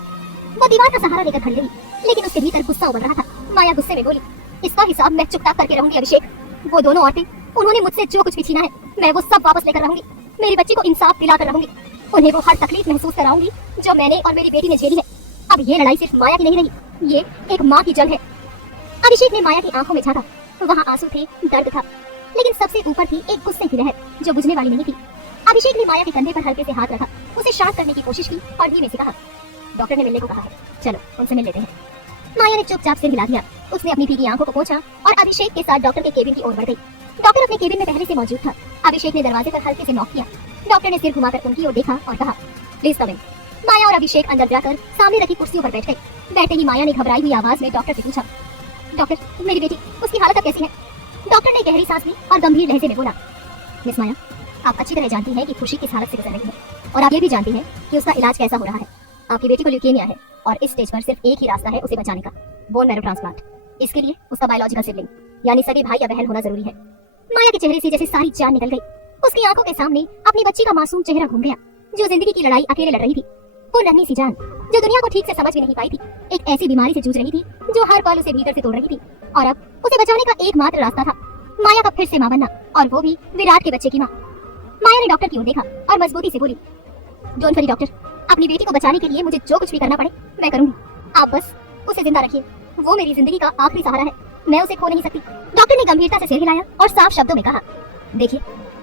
वो दीवार का सहारा लेकर खड़ी रही, लेकिन उसके भीतर गुस्सा उबल रहा था। माया गुस्से में बोली, इसका हिसाब मैं चुपचाप करके रहूंगी अभिषेक। वो दोनों औरतें, उन्होंने मुझसे जो कुछ भी छीना है, मैं वो सब वापस लेकर रहूंगी। मेरी बच्ची को इंसाफ दिलाकर रहूंगी। उन्हें वो हर तकलीफ महसूस कराऊंगी जो मैंने और मेरी बेटी ने झेली है। अब ये लड़ाई सिर्फ माया की नहीं रही, ये एक माँ की जंग है। अभिषेक ने माया की आंखों में झांका। वहाँ आंसू थे, दर्द था, लेकिन सबसे ऊपर थी एक गुस्से की लहर जो बुझने वाली नहीं थी। अभिषेक ने माया के कंधे पर हल्के से हाथ रखा, उसे शांत करने की कोशिश की और धीमे से कहा, डॉक्टर ने मिलने को कहा है, चलो उनसे मिल लेते हैं। माया ने चुपचाप सिर हिला दिया। उसने अपनी भीगी आंखों को पोंछा और अभिषेक के साथ डॉक्टर के केबिन की ओर बढ़ गई। डॉक्टर अपने केबिन में पहले से मौजूद था। अभिषेक ने दरवाजे पर हल्के से नॉक किया। डॉक्टर ने सिर घुमाकर उनकी ओर देखा और कहा, प्लीज कम इन। माया और अभिषेक अंदर जाकर सामने रखी कुर्सियों पर बैठ गए। बैठे ही माया ने घबराई हुई आवाज में डॉक्टर से पूछा, डॉक्टर, मेरी बेटी, उसकी हालत अब कैसी है? डॉक्टर ने गहरी सांस ली और गंभीर लहजे में बोला, मिस माया, आप अच्छी तरह जानती हैं कि खुशी किस हालत से गुजर रही है, और आप ये भी जानती हैं कि उसका इलाज कैसा हो रहा है। आपकी बेटी को ल्यूकेमिया है और इस स्टेज पर सिर्फ एक ही रास्ता है उसे बचाने का, बोन मैरो ट्रांसप्लांट। इसके लिए उसका बायोलॉजिकल सिबलिंग यानी सगे भाई या बहन होना जरूरी है। माया के चेहरे से जैसे सारी जान निकल गई। उसकी आंखों के सामने अपनी बच्ची का मासूम चेहरा घूम गया, जो जिंदगी की लड़ाई अकेले लड़ रही थी। वो नन्ही सी जान जो दुनिया को ठीक से समझ भी नहीं पाई थी, एक ऐसी बीमारी से जूझ रही थी जो हर पल उसे भीतर से तोड़ रही थी, और अब उसे बचाने का एकमात्र रास्ता था माया का फिर से मां बनना, और वो भी विराट के बच्चे की मां। माया ने डॉक्टर की ओर देखा और मजबूती से बोली, डोंट वरी डॉक्टर, अपनी बेटी को बचाने के लिए मुझे जो कुछ भी करना पड़े मैं करूंगी। आप बस उसे जिंदा रखिए, वो मेरी जिंदगी का आखिरी सहारा है, मैं उसे खो नहीं सकती। डॉक्टर ने गंभीरता से सिर हिलाया और साफ शब्दों में कहा, देखिए,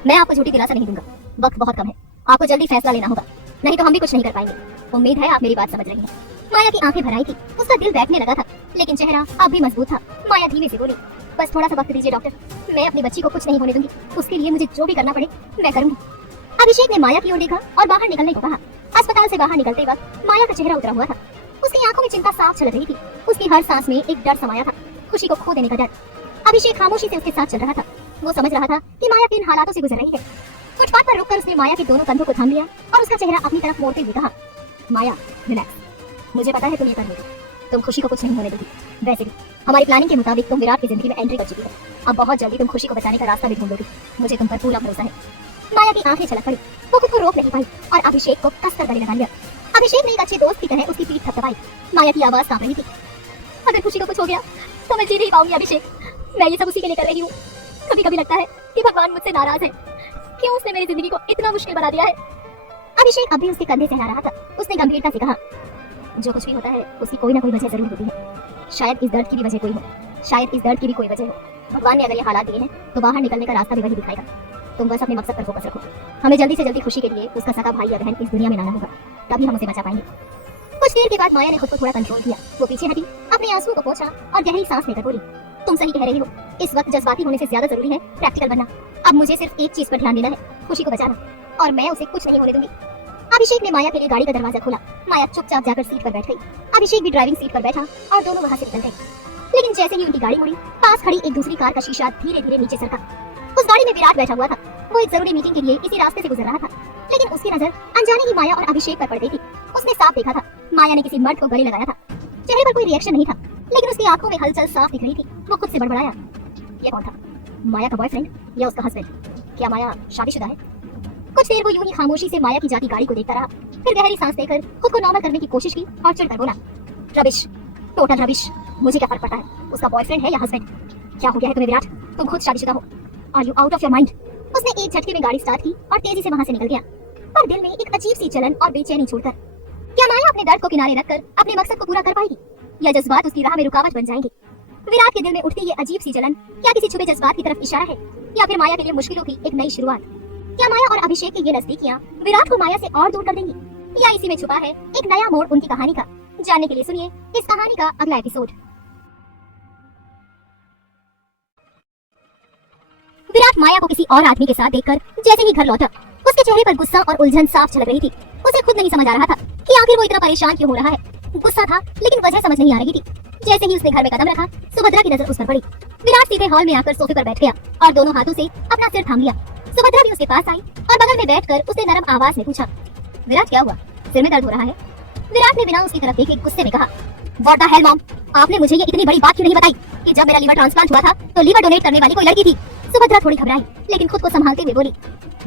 मैं आपको झूठी दिलासा नहीं दूंगा, वक्त बहुत कम है, आपको जल्दी फैसला लेना होगा, नहीं तो हम भी कुछ नहीं कर पाएंगे। उम्मीद है आप मेरी बात समझ रही हैं। माया की आंखें भर आई थी, उसका दिल बैठने लगा था, लेकिन चेहरा अब भी मजबूत था। माया धीमे से बोली, बस थोड़ा सा वक्त दीजिए डॉक्टर, मैं अपनी बच्ची को कुछ नहीं होने दूंगी, उसके लिए मुझे जो भी करना पड़े मैं करूंगी। अभिषेक ने माया की ओर देखा और बाहर निकलने को कहा। अस्पताल से बाहर निकलते वक्त माया का चेहरा उतरा हुआ था। उसकी आंखों में चिंता साफ झलक रही थी। उसकी हर सांस में एक डर समाया था, खुशी को खो देने का डर। अभिषेक खामोशी से उसके साथ चल रहा था। वो समझ रहा था कि माया किन हालातों से गुजर रही है। फुटपाथ पर रुककर उसने माया के दोनों कंधों को थाम लिया और उसका चेहरा अपनी तरफ मोड़ते हुए कहा, माया रिलैक्स, मुझे पता है तुम ये कर लोगी, तुम खुशी को कुछ नहीं होने दोगी। वैसे भी हमारी प्लानिंग के मुताबिक तुम विराट की जिंदगी में एंट्री कर चुकी हो। अब बहुत जल्दी तुम खुशी को बचाने का रास्ता भी ढूंढ लोगी, मुझे तुम पर पूरा भरोसा है। माया की आंखें छलक पड़ी। वो खुद को रोक नहीं पाई और अभिषेक को कसकर गले लगा लिया। अभिषेक ने एक अच्छे दोस्त की तरह उसकी पीठ थपथपाई। माया की आवाज कांप रही थी, अगर खुशी को कुछ हो गया तो मैं जी नहीं पाऊंगी अभिषेक, मैं ये सब उसी के लिए कर रही हूँ। कभी कभी लगता है कि भगवान मुझसे नाराज है, क्यों उसने मेरी जिंदगी को इतना मुश्किल बना दिया है। अभिषेक अब भी उसके कंधे सहला रहा था। उसने गंभीरता से कहा, जो कुछ भी होता है उसकी कोई ना कोई वजह जरूर होती है। शायद इस दर्द की भी वजह कोई हो, शायद इस दर्द की भी कोई वजह हो। भगवान ने अगर ये हालात दिए हैं तो बाहर निकलने का रास्ता भी वही दिखाएगा। तुम बस अपने मकसद पर फोकस रखो। हमें जल्दी से जल्दी खुशी के लिए उसका सगा भाई या बहन इस दुनिया में लाना होगा, तभी हम उसे बचा पाएंगे। कुछ देर के बाद माया ने खुद को थोड़ा कंट्रोल किया। वो पीछे हटी, अपने आंसुओं को पोंछा और गहरी सांस लेकर बोली, तुम सही कह रही हो, इस वक्त जज्बाती होने से ज्यादा जरूरी है प्रैक्टिकल बनना। अब मुझे सिर्फ एक चीज पर ध्यान देना है, खुशी को बचाना, और मैं उसे कुछ नहीं होने दूंगी। अभिषेक ने माया के लिए गाड़ी का दरवाजा खोला। माया चुपचाप जाकर सीट पर बैठ गई। अभिषेक भी ड्राइविंग सीट पर बैठा और दोनों वहां से निकल गए। लेकिन जैसे ही उनकी गाड़ी मुड़ी, पास खड़ी एक दूसरी कार का शीशा धीरे धीरे नीचे सरका। उस गाड़ी में विराट बैठा हुआ था। वो एक जरूरी मीटिंग के लिए इसी रास्ते से गुजर रहा था, लेकिन उसकी नजर अनजाने ही माया और अभिषेक पर पड़ गई थी। उसने साफ देखा था, माया ने किसी मर्द को गले लगाया था। चेहरे पर कोई रिएक्शन नहीं था, लेकिन उसकी आंखों में हलचल साफ दिख रही थी। वो खुद से बड़बड़ाया, ये कौन था? माया का बॉयफ्रेंड या उसका हस्बैंड? क्या माया शादीशुदा है? कुछ देर वो यूं ही खामोशी से माया की जाती गाड़ी को देखता रहा, फिर गहरी सांस लेकर खुद को नॉर्मल करने की कोशिश की और चिढ़कर बोला, रबिश, टोटल रबिश, मुझे क्या फर्क पड़ता है उसका बॉयफ्रेंड है या हस्बैंड? क्या हो गया है तुम्हें विराट? तुम खुद शादीशुदा हो। Are you out of your mind? उसने एक झटके में गाड़ी स्टार्ट की और तेजी से वहां से निकल गया, पर दिल में एक अजीब सी जलन और बेचैनी छोड़कर। क्या माया अपने दर्द को किनारे रखकर अपने मकसद को पूरा कर पाएगी, या जज्बात उसकी राह में रुकावट बन जाएंगे? विराट के दिल में उठती ये अजीब सी जलन क्या किसी छुपे जज्बात की तरफ इशारा है, या फिर माया के लिए मुश्किलों की एक नई शुरुआत? क्या माया और अभिषेक की ये नजदीकियां विराट को माया से और दूर कर देंगी, या इसी में छुपा है एक नया मोड़ उनकी कहानी का? जानने के लिए सुनिए इस कहानी का अगला एपिसोड। विराट माया को किसी और आदमी के साथ देखकर जैसे ही घर लौटा, उसके चेहरे पर गुस्सा और उलझन साफ झलक रही थी। उसे खुद नहीं समझ आ रहा था कि आखिर वो इतना परेशान क्यों हो रहा है। गुस्सा था, लेकिन वजह समझ नहीं आ रही थी। जैसे ही उसने घर में कदम रखा, सुभद्रा की नजर उस पर पड़ी। विराट सीधे हॉल में आकर सोफे पर बैठ गया और दोनों हाथों से अपना सिर थाम लिया। सुभद्रा भी उसके पास आई और बगल में बैठकर उसने नरम आवाज में पूछा, विराट क्या हुआ, सिर में दर्द हो रहा है? विराट ने बिना उसकी तरफ देखे गुस्से में कहा, व्हाट द हेल मॉम, आपने मुझे ये इतनी बड़ी बात क्यों नहीं बताई कि जब मेरा लीवर ट्रांसप्लांट हुआ था तो लीवर डोनेट करने वाली कोई लड़की थी? सुभद्रा थोड़ी घबराई, लेकिन खुद को संभालते हुए बोली,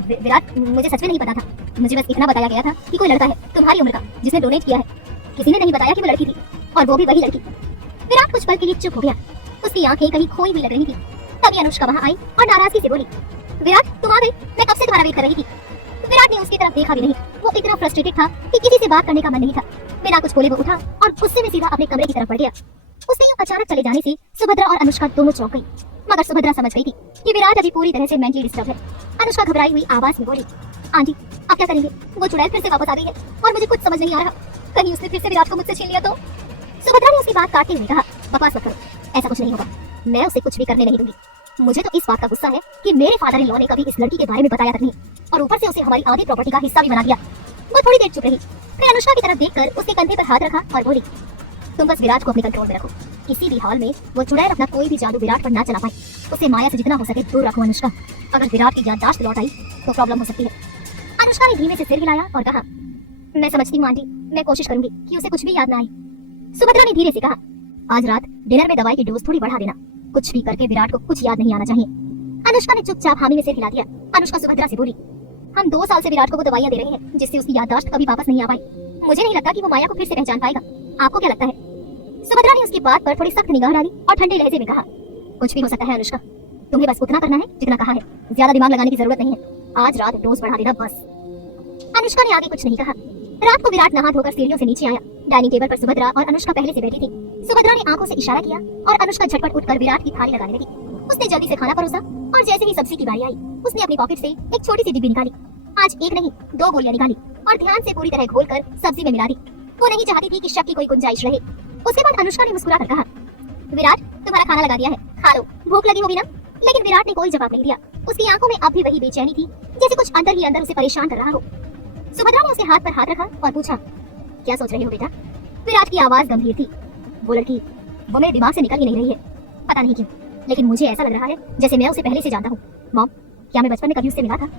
विराट, मुझे सच में नहीं पता था, मुझे बस इतना बताया गया था कि कोई लड़का है तुम्हारी उम्र का जिसने डोनेट किया है। किसी ने नहीं बताया कि वो लड़की थी, और वो भी वही लड़की। विराट कुछ पल के लिए चुप हो गया, उसकी आंखें कहीं खोई हुई लग रही थी। तभी अनुष्का वहां आई और नाराजगी से बोली, विराट तुम आ गए, मैं कब से तुम्हारा वेट कर रही थी। विराट ने उसकी तरफ देखा भी नहीं, वो इतना फ्रस्ट्रेटेड था कि किसी से बात करने का मन नहीं था। बिना कुछ बोले वो उठा और गुस्से में सीधा अपने कमरे की तरफ बढ़ गया। उसके यूं अचानक चले जाने से सुभद्रा और अनुष्का दोनों चौंक गई, मगर सुभद्रा समझ गई थी कि विराट अभी पूरी तरह से मेंटली डिस्टर्ब है। अनुष्का घबराई हुई आवाज में बोली, आंटी आप क्या करेंगे? वो चुड़ैल फिर से वापस आ गई है और मुझे कुछ समझ नहीं आ रहा, कहीं उसने फिर से विराट को मुझसे छीन लिया तो? सुभद्रा ने उसकी बात काटते हुए कहा, बकवास मत करो, ऐसा कुछ नहीं होगा, मैं उसे कुछ भी करने नहीं दूंगी। मुझे तो इस बात का गुस्सा है कि मेरे फादर इन लॉ ने कभी इस लड़की के बारे में बताया तक नहीं, और ऊपर से उसे हमारी आधी प्रॉपर्टी का हिस्सा भी बना दिया। वो थोड़ी देर चुप रही, फिर अनुष्का की तरफ देखकर उसके कंधे पर हाथ रखा और बोली, तुम बस विराट को अपने कंट्रोल में रखो, किसी भी हाल में वो चुड़ैल अपना कोई भी जादू विराट पर ना चला पाए। उसे माया से जितना हो सके दूर रखो अनुष्का, अगर विराट की याददाश्त लौट आई तो प्रॉब्लम हो सकती है। अनुष्का ने धीमे से सिर हिलाया और कहा, मैं समझती हूँ आंटी, मैं कोशिश करूंगी कि उसे कुछ भी याद ना आए। सुभद्रा ने धीरे से कहा, आज रात डिनर में दवाई की डोज थोड़ी बढ़ा देना, कुछ भी करके विराट को कुछ याद नहीं आना चाहिए। अनुष्का ने चुपचाप हामी में सिर हिला दिया। अनुष्का सुभद्रा से बोली, हम 2 साल से विराट को वो दवाइयां दे रहे हैं जिससे उसकी याददाश्त कभी वापस नहीं आ पाई। मुझे नहीं लगता कि वो माया को फिर से पहचान पाएगा, आपको क्या लगता है? सुभद्रा ने उसकी बात पर थोड़ी सख्त निगाह डाली और ठंडे लहजे में कहा, कुछ भी हो सकता है अनुष्का, तुम्हें बस उतना करना है जितना कहा है, ज्यादा दिमाग लगाने की जरूरत नहीं है, आज रात डोज बढ़ा देना बस। अनुष्का ने आगे कुछ नहीं कहा। रात को विराट नहा धोकर सीढ़ियों से नीचे आया। डाइनिंग टेबल पर सुभद्रा और अनुष्का पहले से बैठी थी। सुभद्रा ने आंखों से इशारा किया और अनुष्का झटपट उठकर विराट की थाली लगाने लगी। उसने जल्दी से खाना परोसा और जैसे ही सब्जी की बारी आई, उसने अपनी पॉकेट से एक छोटी सी डिब्बी निकाली। आज एक नहीं 2 गोलियां निकाली और ध्यान से पूरी तरह घोलकर सब्जी में मिला दी। वो नहीं चाहती थी कि शक की कोई गुंजाइश रहे। उसके बाद अनुष्का ने मुस्कुराकर कहा, विराट तुम्हारा खाना लगा दिया है, खा लो, भूख लगी होगी ना? लेकिन विराट ने कोई जवाब नहीं दिया। उसकी आंखों में अब भी वही बेचैनी थी, जैसे कुछ अंदर ही अंदर उसे परेशान कर रहा हो। सुभद्रा ने उसके हाथ पर हाथ रखा और पूछा, क्या सोच रही हो बेटा? विराट की आवाज गंभीर थी। वो लड़की, वो मेरे दिमाग से निकल ही नहीं रही है, पता नहीं क्यों, लेकिन मुझे ऐसा लग रहा है जैसे मैं उसे पहले से जानता हूँ। मॉम, क्या मैं बचपन में कभी उससे मिला था?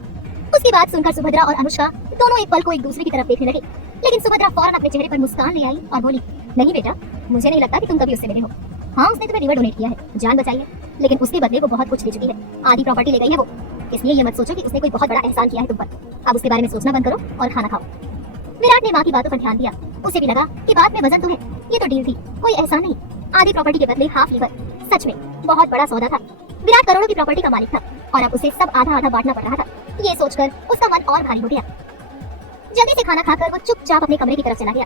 उसकी बात सुनकर सुभद्रा और अनुष्का दोनों एक पल को एक दूसरे की तरफ देखने लगे, लेकिन सुभद्रा फौरन अपने चेहरे पर मुस्कान ले आई और बोली, नहीं बेटा, मुझे नहीं लगता कि तुम कभी उससे मिले हो। हाँ, उसने तुम्हें लिवर डोनेट किया है, जान बचाई है, लेकिन उसके बदले वो बहुत कुछ दे चुकी है, आधी प्रॉपर्टी ले गई है वो। इसलिए ये मत सोचो कि उसने कोई बहुत बड़ा एहसान किया है तुम पर। अब उसके बारे में सोचना बंद करो और खाना खाओ। विराट ने माँ की बातों पर ध्यान दिया। उसे भी लगा कि बात में वजन तो है, ये तो डील थी, कोई एहसान नहीं। आधी प्रॉपर्टी के बदले हाफ लीवर, सच में बहुत बड़ा सौदा था। विराट करोड़ों की प्रॉपर्टी का मालिक था और अब उसे सब आधा आधा बांटना पड़ रहा था। ये सोचकर उसका मन और भारी हो गया। जल्दी से खाना खाकर वो चुपचाप अपने कमरे की तरफ चला गया।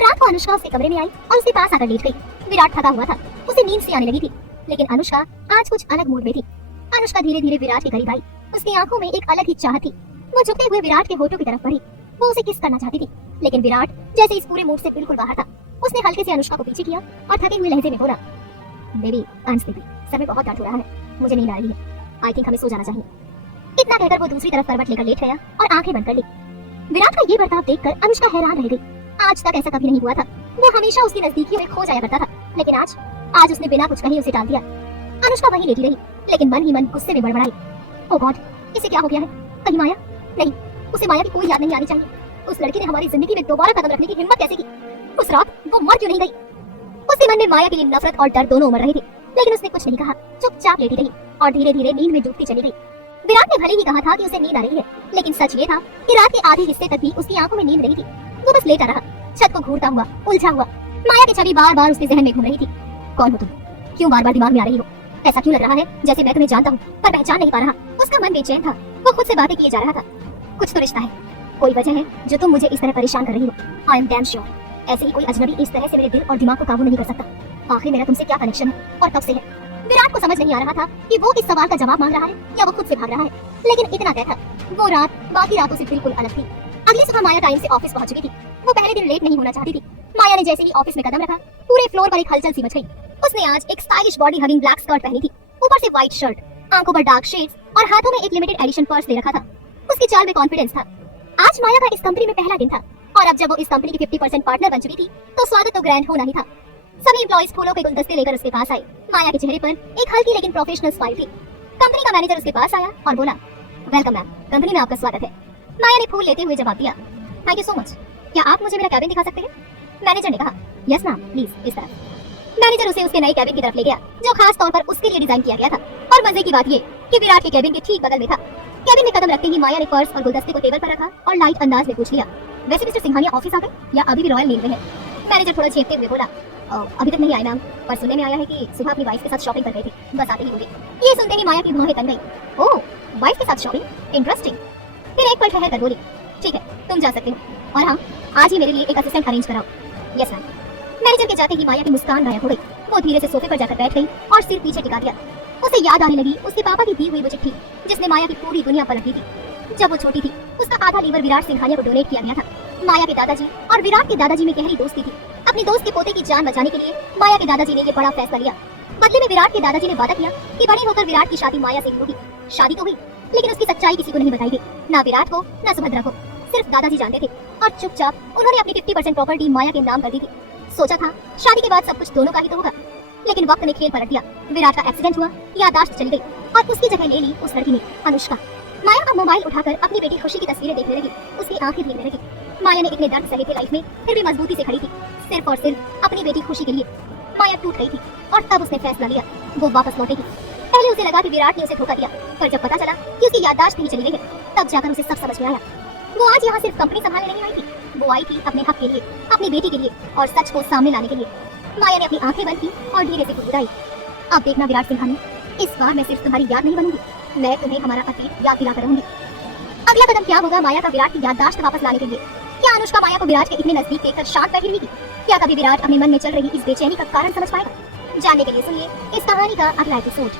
रात को अनुष्का उसके कमरे में आई और उसके पास आकर लेट गई। विराट थका हुआ था, उसे नींद सी आने लगी थी, लेकिन अनुष्का आज कुछ अलग मूड में थी। अनुष्का धीरे धीरे विराट के करीब आई। उसकी आंखों में एक अलग ही चाहत थी। वो झुकते हुए विराट के होठों की तरफ बढ़ी। वो उसे किस करना चाहती थी, लेकिन विराट जैसे इस पूरे मूड से बिल्कुल बाहर था। उसने हल्के से अनुष्का को पीछे किया और थके हुए लहजे में बोला, बेबी, अनस्लीपी, सर में बहुत दर्द हो रहा है, मुझे नींद आ रही है, आई थिंक हमें सो जाना चाहिए। इतना कहकर वो दूसरी तरफ करवट लेकर लेट गया और आंखें बंद कर ली। विराट का ये बर्ताव देखकर अनुष्का हैरान रह गई। आज तक ऐसा कभी नहीं हुआ था। वो हमेशा उसकी नजदीकियों में खो जाया करता था, लेकिन आज उसने बिना कुछ कहे उसे टाल दिया। अनुष्का वहीं लेटी रही, लेकिन मन ही मन गुस्से में बड़बड़ाई, ओह गॉड, इसे क्या हो गया है? कहीं माया? नहीं, उसे माया की कोई याद नहीं आनी चाहिए। उस लड़की ने हमारी जिंदगी में दोबारा कदम रखने की हिम्मत कैसे की? उस रात वो मर क्यों नहीं गई? उसके मन में माया के लिए नफरत और डर दोनों उमड़ रहे थे, लेकिन उसने कुछ नहीं कहा, चुपचाप लेटी रही और धीरे धीरे नींद में डूबती चली गई। विराट ने भले ही कहा था कि उसे नींद आ रही है, लेकिन सच ये था कि रात के आधे हिस्से तक भी उसकी आंखों में नींद नहीं थी। वो बस लेटा रहा, छत को घूरता हुआ, उलझा हुआ। माया की छवि बार बार उसके जहन में घूम रही थी। कौन हो तुम? क्यों बार बार दिमाग में आ रही हो? ऐसा क्यों लग रहा है जैसे मैं तुम्हें जानता हूँ पर पहचान नहीं पा रहा? उसका मन बेचैन था। वो खुद से बातें किए जा रहा था। कुछ तो रिश्ता है, कोई वजह है जो तुम मुझे इस तरह परेशान कर रही हो। आई एम डैम श्योर, ऐसे ही कोई अजनबी इस तरह से मेरे दिल और दिमाग को काबू नहीं कर सकता। आखिर मेरा तुमसे क्या कनेक्शन है और कब से है? विराट को समझ नहीं आ रहा था कि वो इस सवाल का जवाब मांग रहा है या वो खुद से भाग रहा है, लेकिन इतना तय था, वो रात बाकी रातों से बिल्कुल अलग थी। अगली सुबह माया टाइम से ऑफिस पहुंच चुकी थी। वो पहले दिन लेट नहीं होना चाहती थी। माया ने जैसे ही ऑफिस में कदम रखा, पूरे फ्लोर पर एक हलचल सी मच गई। उसने आज एक stylish body hugging black skirt पहनी थी, ऊपर से व्हाइट शर्ट, आंखों पर डार्क शेड्स और हाथों में एक लिमिटेड एडिशन पर्स ले रखा था। उसकी चाल में कॉन्फिडेंस था। आज माया का इस कंपनी में पहला दिन था और अब जब वो इस कंपनी की 50% पार्टनर बन चुकी थी, तो स्वागत तो ग्रैंड होना ही था। सभी एम्प्लॉइज फूलों के गुलदस्ते लेकर उसके पास आए। माया के चेहरे पर एक हल्की लेकिन प्रोफेशनल स्माइल थी। कंपनी का मैनेजर उसके पास आया और बोला, वेलकम मैम, कंपनी में आपका स्वागत है। माया ने फूल लेते हुए जवाब दिया, थैंक यू सो मच। क्या आप मुझे मेरा कैबिन दिखा सकते हैं? मैनेजर ने कहा, यस मैम, प्लीज इस तरफ। मैनेजर उसे उसके नए कैबिन की तरफ ले गया, जो खास तौर पर उसके लिए डिजाइन किया गया था। और मजे की बात ये कि विराट के कैबिन के ठीक बगल में था। कैबिन में कदम रखते ही माया ने पर्स और गुलदस्ते को टेबल पर रखा और लाइट अंदाज में पूछ लिया, वैसे मिस्टर सिंघानिया ऑफिस आ गए या अभी भी रॉयल नींद में है? मैनेजर थोड़ा झेपते हुए बोला, अभी तक नहीं आए मैम, पर सुनने में आया है कि सुबह अपनी वाइफ के साथ शॉपिंग कर गए थे, बस आते ही होंगे। ये सुनते ही माया की भौहें तन गई। ओह, वाइफ के साथ शॉपिंग, इंटरेस्टिंग। फिर एक पल ठहर कर बोली, ठीक है, तुम जा सकते हो, और हाँ, आज ही मेरे लिए एक असिस्टेंट अरेंज कराओ। Yes ma'am. मैनेजर के जाते ही माया की मुस्कान गायब हो गई। वो धीरे से सोफे पर जाकर बैठ गई और सिर पीछे टिका दिया। उसे याद आने लगी उसके पापा की दी हुई वो चिट्ठी, जिसने माया की पूरी दुनिया पलट दी थी। जब वो छोटी थी, उसका आधा लीवर विराट सिंघानिया को डोनेट किया गया था। माया के दादाजी और विराट के दादाजी में गहरी दोस्ती थी। अपनी दोस्त के पोते की जान बचाने के लिए माया के दादाजी ने ये बड़ा फैसला लिया। बदले में विराट के दादाजी ने वादा किया कि बड़े होकर विराट की शादी माया से होगी। शादी तो हुई, लेकिन उसकी सच्चाई किसी को नहीं बताई गई, ना विराट को ना सुभद्रा को। सिर्फ दादाजी जानते थे और चुपचाप उन्होंने अपनी 50% प्रॉपर्टी माया के नाम कर दी थी। सोचा था शादी के बाद सब कुछ दोनों का ही तो होगा, लेकिन वक्त ने खेल पलट दिया। विराट का एक्सीडेंट हुआ, याददाश्त चली गई और उसकी जगह ले ली उस लड़की ने, अनुष्का। माया अब मोबाइल उठाकर अपनी बेटी खुशी की तस्वीरें देखने लगी। उसकी आंखें भीगने लगी। माया ने इतने दर्द सहे थे लाइफ में, फिर भी मजबूती से खड़ी थी, सिर्फ और सिर्फ अपनी बेटी खुशी के लिए। माया टूट गई थी और तब उसने फैसला लिया, वो वापस लौटेगी। पहले उसे लगा कि विराट ने उसे धोखा दिया, पर जब पता चला कि उसकी याददाश्त नहीं चली गई है, तब जाकर उसे सब समझ में आया। वो आज यहाँ सिर्फ कंपनी संभालने नहीं आई थी, वो आई थी अपने हक के लिए, अपनी बेटी के लिए और सच को सामने लाने के लिए। माया ने अपनी आंखें बंद की और धीरे से गुदगुदाई, अब देखना विराट सिंघानिया, इस बार मैं सिर्फ तुम्हारी याद नहीं बनूंगी, मैं तुम्हें हमारा अतीत याद दिलाकर रहूंगी। अगला कदम क्या होगा माया का विराट की याददाश्त वापस लाने के लिए? क्या अनुष्का माया को विराट के इतने नजदीक देखकर शांत बैठी रहेगी? क्या कभी विराट अपने मन में चल रही इस बेचैनी का कारण समझ पाएगा? जानने के लिए सुनिए इस कहानी का अगला एपिसोड।